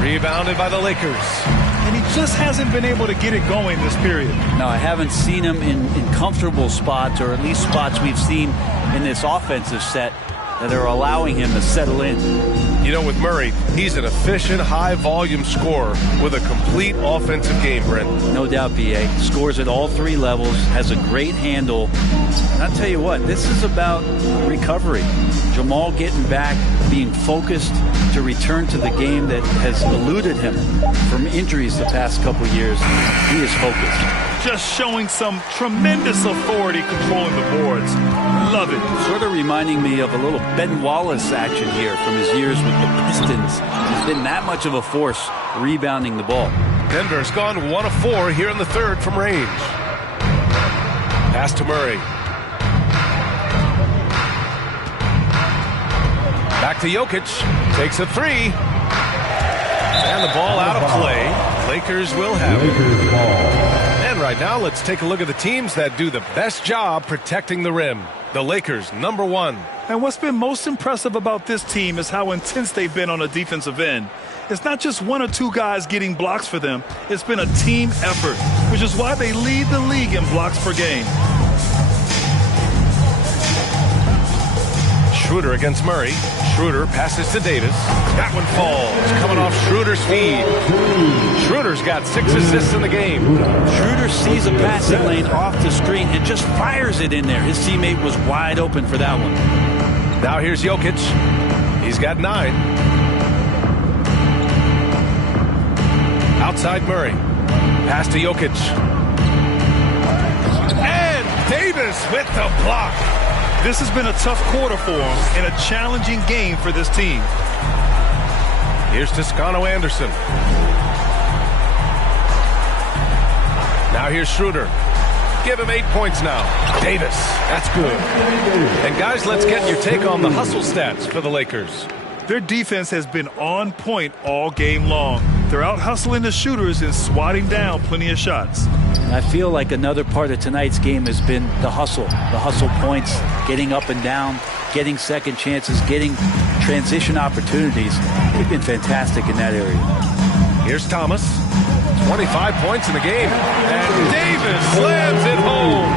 Rebounded by the Lakers. And he just hasn't been able to get it going this period. Now, I haven't seen him in comfortable spots, or at least spots we've seen in this offensive set that are allowing him to settle in. You know, with Murray, he's an efficient, high-volume scorer with a complete offensive game, Brent. No doubt, B.A. Scores at all 3 levels, has a great handle. And I'll tell you what, this is about recovery. Jamal getting back, being focused to return to the game that has eluded him from injuries the past couple years. He is focused. Just showing some tremendous authority controlling the boards. Love it. Sort of reminding me of a little Ben Wallace action here from his years with with the Pistons. He's been that much of a force rebounding the ball. Denver's gone 1 of 4 here in the third from range. Pass to Murray. Back to Jokic. Takes a 3. And the ball out of play. Lakers will have it. And right now, let's take a look at the teams that do the best job protecting the rim. The Lakers, #1. And what's been most impressive about this team is how intense they've been on the defensive end. It's not just 1 or 2 guys getting blocks for them. It's been a team effort, which is why they lead the league in blocks per game. Schroeder against Murray. Schroeder passes to Davis. That one falls. Coming off Schroeder's feed. Schroeder's got 6 assists in the game. Schroeder sees a passing lane off the screen and just fires it in there. His teammate was wide open for that one. Now here's Jokic. He's got 9. Outside Murray. Pass to Jokic. And Davis with the block. This has been a tough quarter for him and a challenging game for this team. Here's Toscano Anderson. Now here's Schroeder. Give him 8 points now. Davis. That's good. And guys, let's get your take on the hustle stats for the Lakers. Their defense has been on point all game long. They're out hustling the shooters and swatting down plenty of shots. I feel like another part of tonight's game has been the hustle points, getting up and down, getting second chances, getting transition opportunities. They've been fantastic in that area. Here's Thomas. 25 points in the game. And Davis slams it home.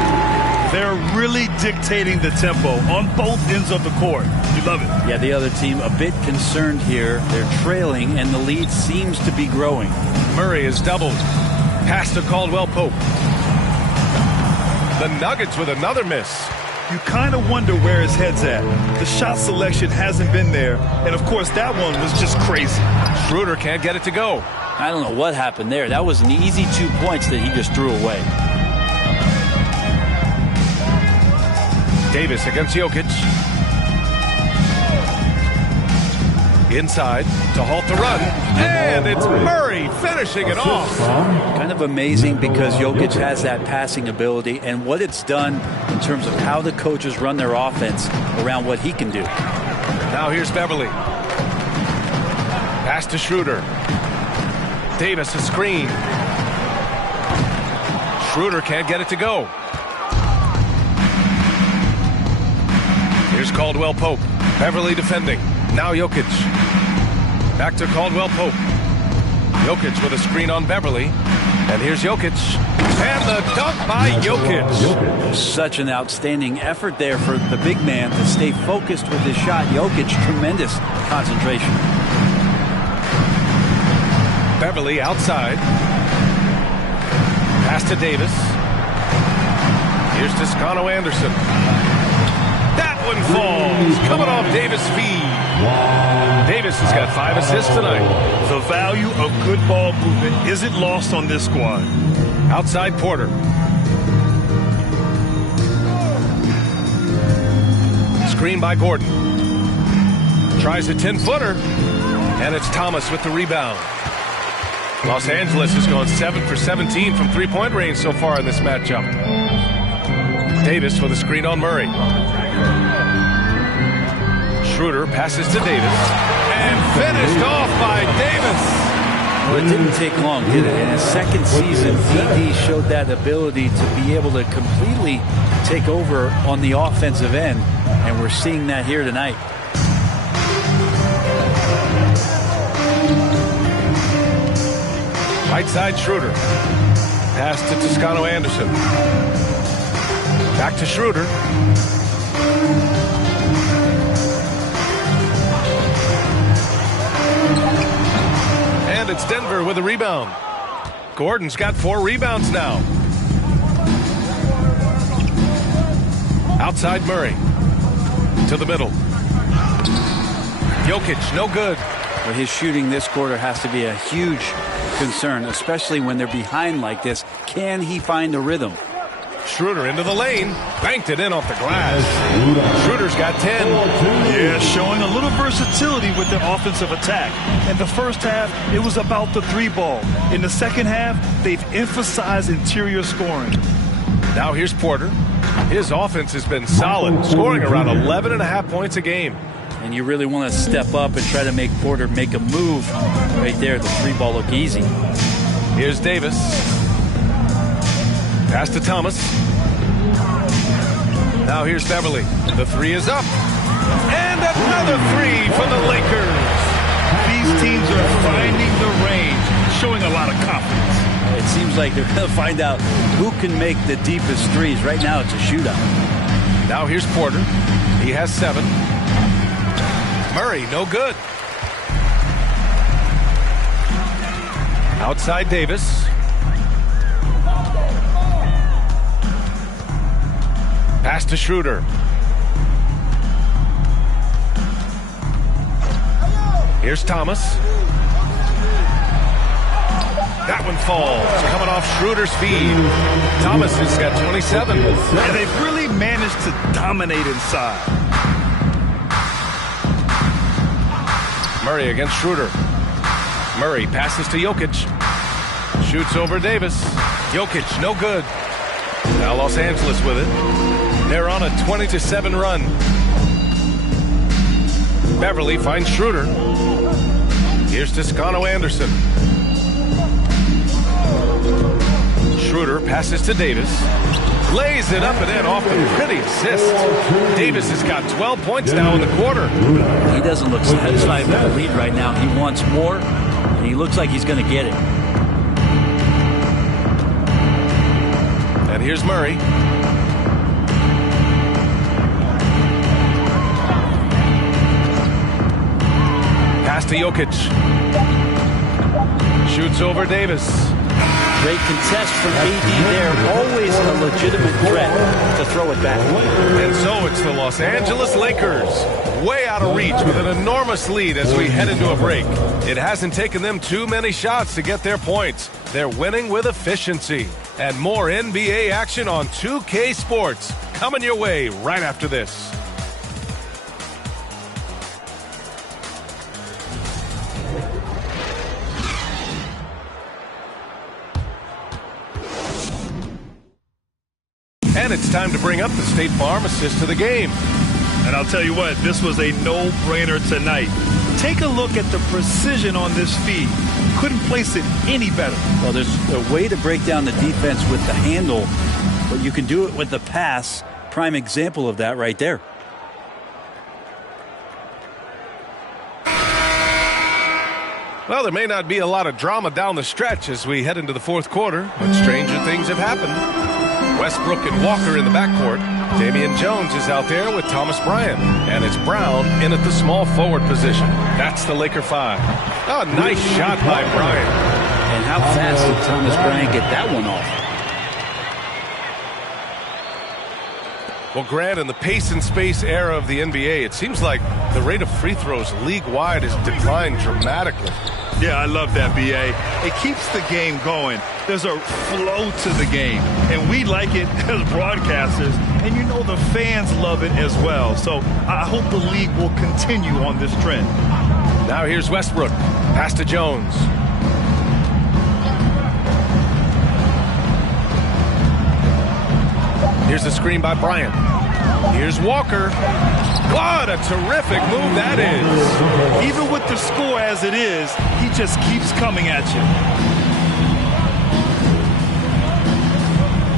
They're really dictating the tempo on both ends of the court. You love it. Yeah, the other team a bit concerned here. They're trailing, and the lead seems to be growing. Murray is doubled. Pass to Caldwell Pope. The Nuggets with another miss. You kind of wonder where his head's at. The shot selection hasn't been there. And, of course, that one was just crazy. Schroeder can't get it to go. I don't know what happened there. That was an easy 2 points that he just threw away. Davis against Jokic. Inside to halt the run. And it's Murray finishing it off. Kind of amazing because Jokic has that passing ability and what it's done in terms of how the coaches run their offense around what he can do. Now here's Beverly. Pass to Schroeder. Davis a screen. Schroeder can't get it to go. Here's Caldwell Pope. Beverly defending. Now Jokic. Back to Caldwell Pope. Jokic with a screen on Beverly. And here's Jokic. And the dunk by Jokic. Such an outstanding effort there for the big man to stay focused with his shot. Jokic, tremendous concentration. Beverly outside. Pass to Davis. Here's Toscano Anderson. That one falls. Coming off Davis' feed. Davis has got 5 assists tonight. The value of good ball movement isn't lost on this squad. Outside Porter. Screen by Gordon. Tries a 10-footer. And it's Thomas with the rebound. Los Angeles has gone 7 for 17 from three-point range so far in this matchup. Davis with a screen on Murray. Schroeder passes to Davis. And finished off by Davis. Well, it didn't take long, did it? In his second season, DD showed that ability to be able to completely take over on the offensive end. And we're seeing that here tonight. Right side Schroeder. Pass to Toscano Anderson. Back to Schroeder. And it's Denver with a rebound. Gordon's got 4 rebounds now. Outside Murray. To the middle. Jokic, no good. But his shooting this quarter has to be a huge concern, especially when they're behind like this. Can he find a rhythm? Schroeder into the lane. Banked it in off the glass. Schroeder's got 10. Yeah, showing a little versatility with their offensive attack. In the first half, it was about the three ball. In the second half, they've emphasized interior scoring. Now here's Porter. His offense has been solid, scoring around 11.5 points a game. And you really want to step up and try to make Porter make a move right there. The three ball look easy. Here's Davis. Pass to Thomas. Now here's Beverly. The three is up. And another three for the Lakers. These teams are finding the range, showing a lot of confidence. It seems like they're going to find out who can make the deepest threes. Right now it's a shootout. Now here's Porter. He has 7. Murray, no good. Outside Davis. Pass to Schroeder. Here's Thomas. That one falls, coming off Schroeder's feed. Thomas has got 27. And they've really managed to dominate inside. Murray against Schroeder. Murray passes to Jokic. Shoots over Davis. Jokic, no good. Now Los Angeles with it. They're on a 20-7 run. Beverly finds Schroeder. Here's Toscano Anderson. Schroeder passes to Davis. Lays it up and in off the pretty assist. Davis has got 12 points now in the quarter. He doesn't look satisfied with the lead right now. He wants more, and he looks like he's going to get it. And here's Murray. Pass to Jokic. Shoots over Davis. Great contest from AD there. Always a legitimate threat to throw it back. And so it's the Los Angeles Lakers, way out of reach with an enormous lead as we head into a break. It hasn't taken them too many shots to get their points. They're winning with efficiency. And more NBA action on 2K Sports coming your way right after this. And it's time to bring up the State Farm assist to the game. And I'll tell you what, this was a no-brainer tonight. Take a look at the precision on this feed. Couldn't place it any better. Well, there's a way to break down the defense with the handle, but you can do it with the pass. Prime example of that right there. Well, there may not be a lot of drama down the stretch as we head into the fourth quarter, but stranger things have happened. Westbrook and Walker in the backcourt. Damian Jones is out there with Thomas Bryant. And it's Brown in at the small forward position. That's the Laker 5. Oh, nice shot by Bryant. And how fast did Thomas Bryant get that one off? Well, Grant, in the pace and space era of the NBA, it seems like the rate of free throws league-wide has declined dramatically. Yeah, I love that, B.A. It keeps the game going. There's a flow to the game, and we like it as broadcasters, and you know the fans love it as well. So I hope the league will continue on this trend. Now here's Westbrook. Pass to Jones. Here's a screen by Bryant. Here's Walker. What a terrific move that is. Even with the score as it is, he just keeps coming at you.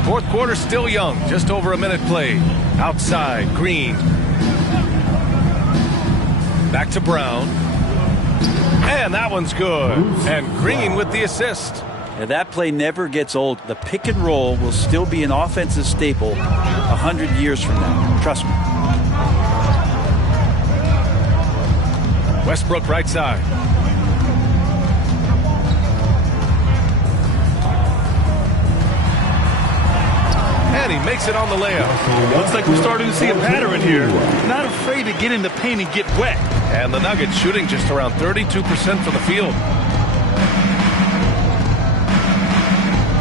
Fourth quarter still young. Just over a minute played. Outside, Green. Back to Brown. And that one's good. And Green with the assist. And that play never gets old. The pick and roll will still be an offensive staple 100 years from now. Trust me. Westbrook right side. And he makes it on the layup. Looks like we're starting to see a pattern here. Not afraid to get in the paint and get wet. And the Nuggets shooting just around 32% from the field.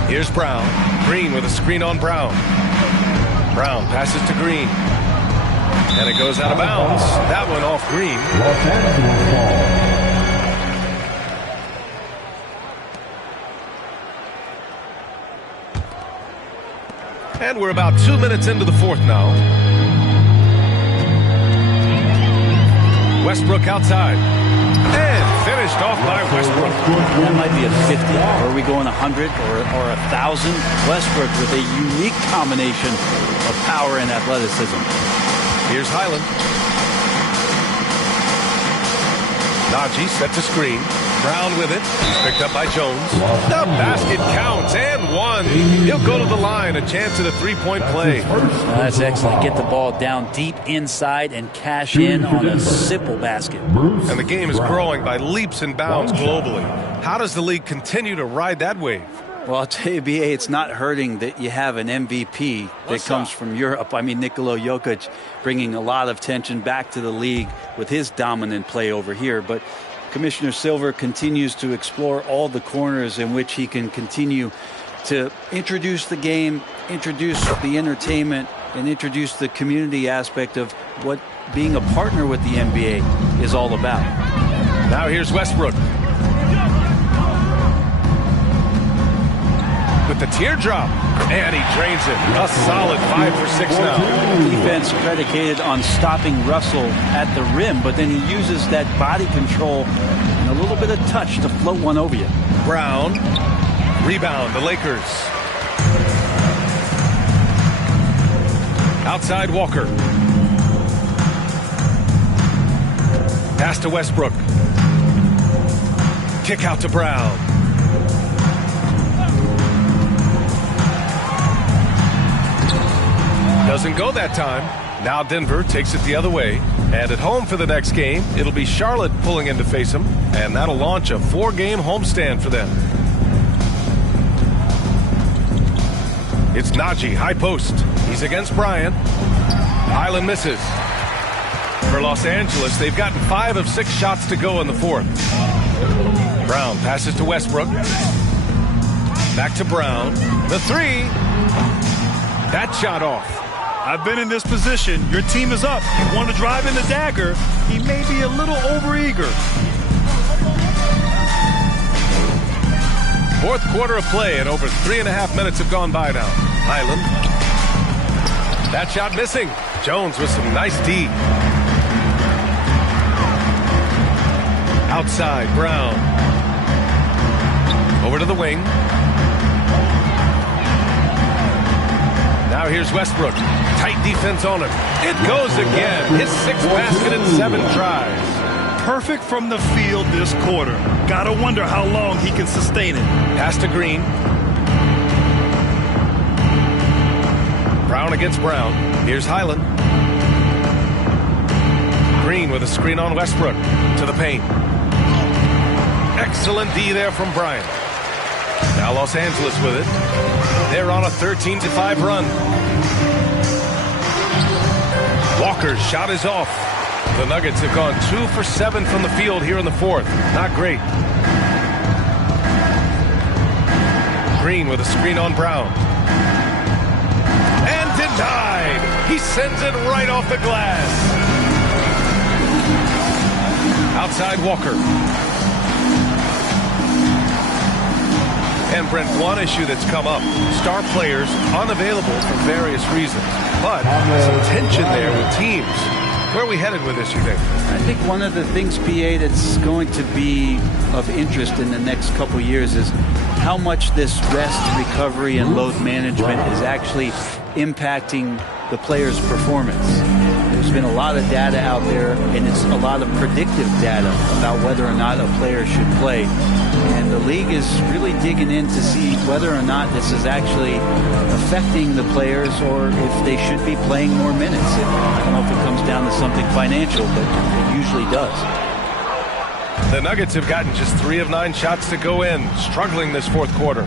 Here's Brown. Green with a screen on Brown. Brown passes to Green. And it goes out of bounds. That one off Green. Los Angeles ball. And we're about 2 minutes into the fourth now. Westbrook outside. And finished off by Westbrook. That might be a 50. Or are we going 100 or 1,000? Westbrook with a unique combination of power and athleticism. Here's Highland. Najee sets a screen. Brown with it. He's picked up by Jones. The basket counts and one. He'll go to the line. A chance at a three-point play. That's excellent. Get the ball down deep inside and cash in on a simple basket. And the game is growing by leaps and bounds globally. How does the league continue to ride that wave? Well, I'll tell you, B.A., it's not hurting that you have an MVP that comes from Europe. I mean, Nikola Jokic bringing a lot of tension back to the league with his dominant play over here. But Commissioner Silver continues to explore all the corners in which he can continue to introduce the game, introduce the entertainment, and introduce the community aspect of what being a partner with the NBA is all about. Now here's Westbrook. With the teardrop, and he drains it. A solid 5 for 6 now. Defense predicated on stopping Russell at the rim, but then he uses that body control and a little bit of touch to float one over you. Brown, rebound, the Lakers. Outside Walker. Pass to Westbrook. Kick out to Brown. Doesn't go that time. Now Denver takes it the other way. And at home for the next game, it'll be Charlotte pulling in to face them. And that'll launch a 4-game homestand for them. It's Najee, high post. He's against Bryant. Highland misses. For Los Angeles, they've gotten 5 of 6 shots to go in the fourth. Brown passes to Westbrook. Back to Brown. The three. That shot off. I've been in this position. Your team is up. You want to drive in the dagger. He may be a little overeager. Fourth quarter of play, and over 3.5 minutes have gone by now. Highland. That shot missing. Jones with some nice D. Outside, Brown. Over to the wing. Now here's Westbrook. Tight defense on him. It goes again. His 6th basket in 7 tries. Perfect from the field this quarter. Gotta wonder how long he can sustain it. Pass to Green. Brown against Brown. Here's Highland. Green with a screen on Westbrook. To the paint. Excellent D there from Bryant. Now Los Angeles with it. They're on a 13-5 run. Walker's shot is off. The Nuggets have gone 2 for 7 from the field here in the fourth. Not great. Green with a screen on Brown. And denied. He sends it right off the glass. Outside Walker. And Brent, one issue that's come up, star players unavailable for various reasons, but some tension there with teams. Where are we headed with this, you think? I think one of the things, PA, that's going to be of interest in the next couple years is how much this rest, recovery, and load management is actually impacting the player's performance. There's been a lot of data out there, and it's a lot of predictive data about whether or not a player should play. And the league is really digging in to see whether or not this is actually affecting the players or if they should be playing more minutes. I don't know if it comes down to something financial, but it usually does. The Nuggets have gotten just 3 of 9 shots to go in, struggling this fourth quarter.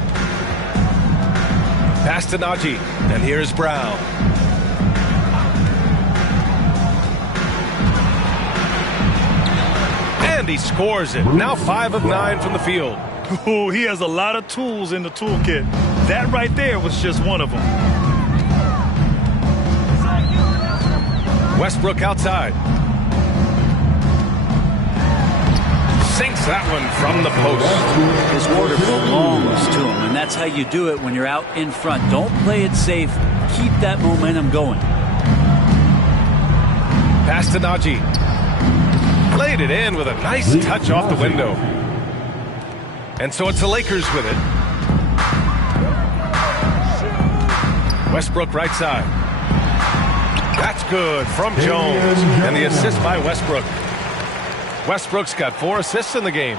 Pass to Najee, and here's Brown. And he scores it. Now 5 of 9 from the field. Ooh, he has a lot of tools in the toolkit. That right there was just one of them. Westbrook outside. Sinks that one from the post. His order belongs to him, and that's how you do it when you're out in front. Don't play it safe. Keep that momentum going. Pass to Najee. Played it in with a nice touch off the window. And so it's the Lakers with it. Westbrook right side. That's good from Jones. And the assist by Westbrook. Westbrook's got 4 assists in the game.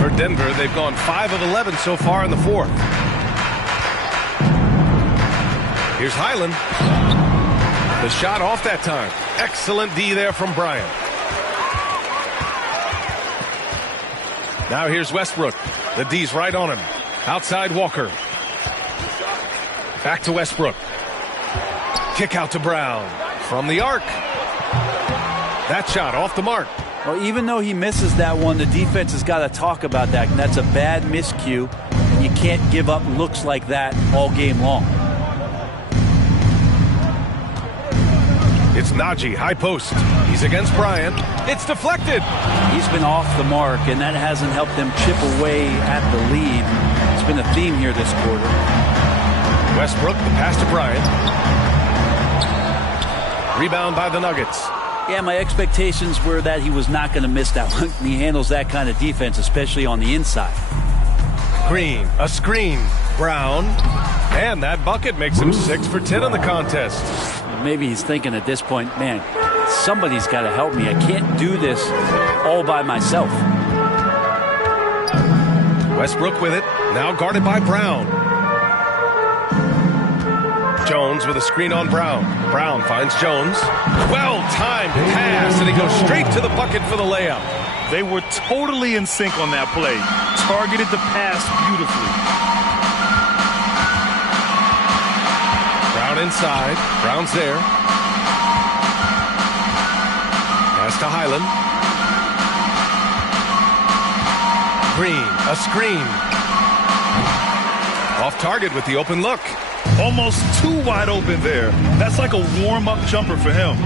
For Denver, they've gone 5 of 11 so far in the fourth. Here's Highland. The shot off that time. Excellent D there from Bryant. Now here's Westbrook. The D's right on him. Outside Walker. Back to Westbrook. Kick out to Brown. From the arc. That shot off the mark. Well, even though he misses that one, the defense has got to talk about that. And that's a bad miscue. And you can't give up looks like that all game long. It's Najee, high post. He's against Bryant. It's deflected. He's been off the mark, and that hasn't helped them chip away at the lead. It's been a theme here this quarter. Westbrook, the pass to Bryant. Rebound by the Nuggets. Yeah, my expectations were that he was not going to miss that one. He handles that kind of defense, especially on the inside. Green, a screen. Brown. And that bucket makes him 6 for 10 in the contest. Maybe he's thinking at this point, man, somebody's got to help me. I can't do this all by myself. Westbrook with it. Now guarded by Brown. Jones with a screen on Brown. Brown finds Jones. Well-timed pass, and he goes straight to the bucket for the layup. They were totally in sync on that play. Targeted the pass beautifully. Brown inside. Brown's there. Pass to Highland. Green, a screen. Off target with the open look. Almost too wide open there. That's like a warm-up jumper for him.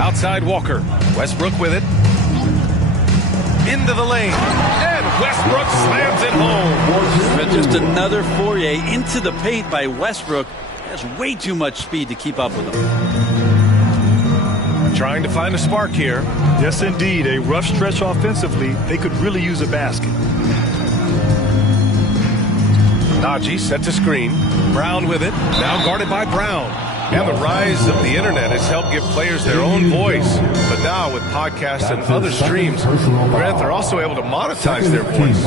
Outside Walker. Westbrook with it. Into the lane. And Westbrook slams it home. But just another foray into the paint by Westbrook. Has way too much speed to keep up with him. Trying to find a spark here. Yes, indeed. A rough stretch offensively. They could really use a basket. Najee set to screen. Brown with it. Now guarded by Brown. And the rise of the internet has helped give players their own voice. But now with podcasts and other streams, Grant, they're also able to monetize their voice.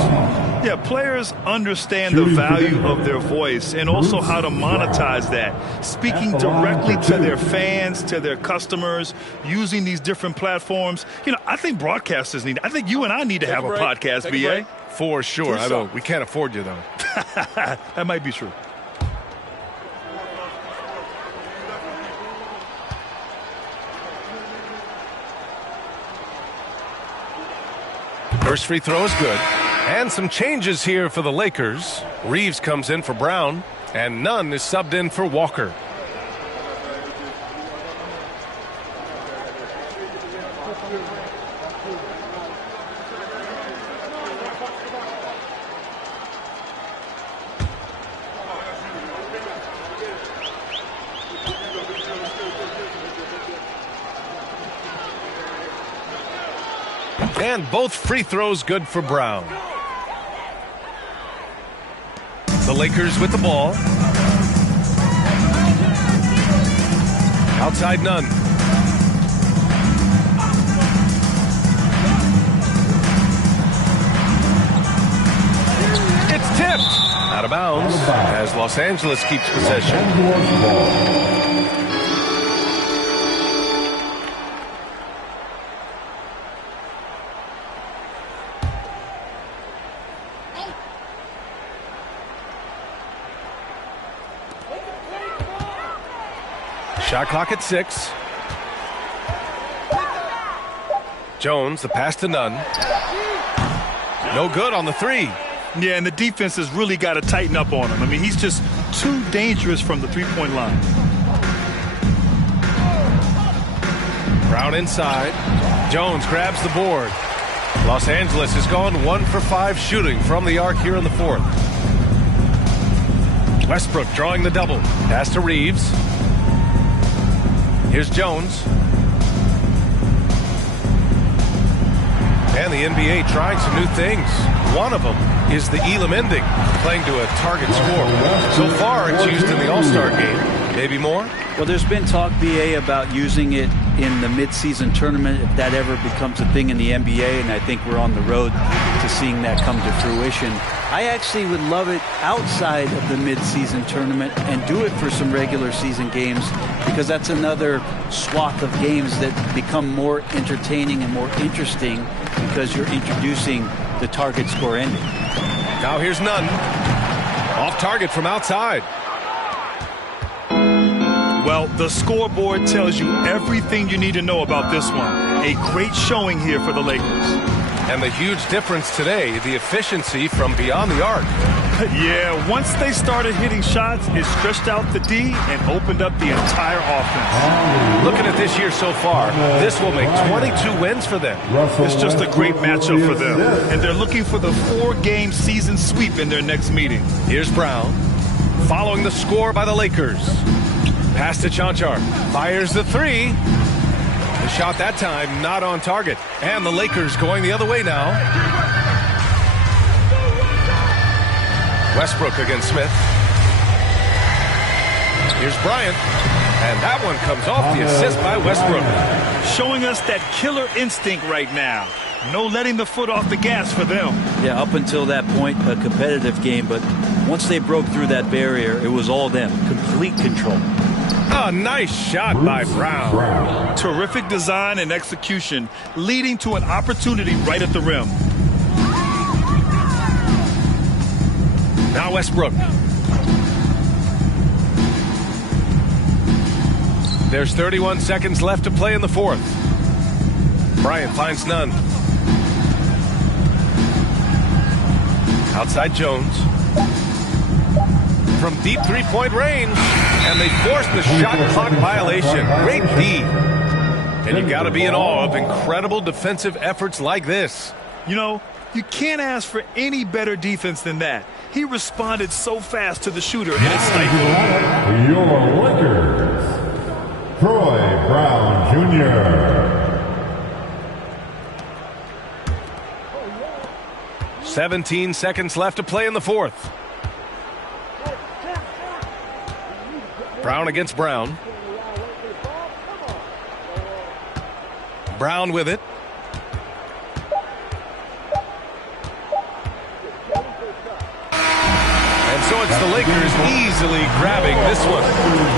Yeah, players understand the value of their voice and also how to monetize that. Speaking directly to their fans, to their customers, using these different platforms. You know, I think broadcasters need, I think you and I need to have a podcast, BA. For sure. I know. We can't afford you, though. That might be true. First free throw is good. And some changes here for the Lakers. Reeves comes in for Brown, and Nunn is subbed in for Walker. And both free throws good for Brown. The Lakers with the ball. Outside Nunn. It's tipped. Out of bounds as Los Angeles keeps possession. Shot clock at 6. Jones, the pass to Nunn. No good on the 3. Yeah, and the defense has really got to tighten up on him. I mean, he's just too dangerous from the three-point line. Brown inside. Jones grabs the board. Los Angeles has gone 1 for 5 shooting from the arc here in the fourth. Westbrook drawing the double. Pass to Reeves. Here's Jones. And the NBA trying some new things. One of them is the Elam ending, playing to a target score. So far, it's used in the All-Star game. Maybe more? Well, there's been talk, BA, about using it in the midseason tournament if that ever becomes a thing in the NBA, and I think we're on the road to seeing that come to fruition. I actually would love it outside of the midseason tournament and do it for some regular season games, because that's another swath of games that become more entertaining and more interesting because you're introducing the target score ending. Now here's Nunn. Off target from outside. Well, the scoreboard tells you everything you need to know about this one. A great showing here for the Lakers. And the huge difference today, the efficiency from beyond the arc. Yeah, once they started hitting shots, it stretched out the D and opened up the entire offense. Looking at this year so far, this will make 22 wins for them. It's just a great matchup for them. And they're looking for the 4-game season sweep in their next meeting. Here's Brown, following the score by the Lakers. Pass to Chanchar. Fires the 3. The shot that time not on target. And the Lakers going the other way now. Westbrook against Smith. Here's Bryant. And that one comes off the assist by Westbrook. Showing us that killer instinct right now. No letting the foot off the gas for them. Yeah, up until that point, a competitive game. But once they broke through that barrier, it was all them. Complete control. A nice shot by Brown. Terrific design and execution, leading to an opportunity right at the rim. Now Westbrook. There's 31 seconds left to play in the fourth. Bryant finds Nunn. Outside Jones. From deep three-point range. And they force the shot clock violation. Great D. And you got to be in awe of incredible defensive efforts like this. You know, you can't ask for any better defense than that. He responded so fast to the shooter, and it stifled. Your Lakers, Troy Brown Jr. 17 seconds left to play in the fourth. Brown against Brown. Brown with it. And so it's the Lakers easily grabbing this one.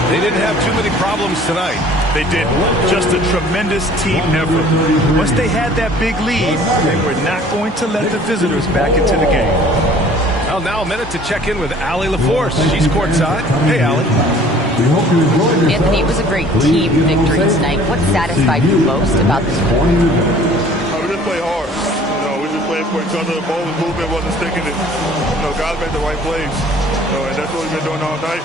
They didn't have too many problems tonight. They didn't. Just a tremendous team effort. Once they had that big lead, they were not going to let the visitors back into the game. Well, now a minute to check in with Allie LaForce. She's courtside. Hey, Allie. Anthony, it was a great team victory tonight. What satisfied you most about this win? We just play hard. We just played for each other. The ball movement wasn't sticking. Guys made the right plays. And that's what we've been doing all night,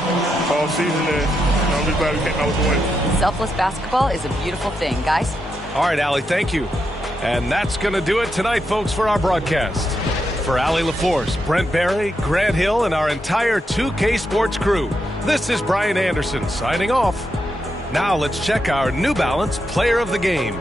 all season. And I'm just glad we came out with the win. Selfless basketball is a beautiful thing, guys. All right, Allie, thank you. And that's going to do it tonight, folks, for our broadcast. For Allie LaForce, Brent Barry, Grant Hill, and our entire 2K Sports crew, this is Brian Anderson signing off. Now let's check our New Balance Player of the Game.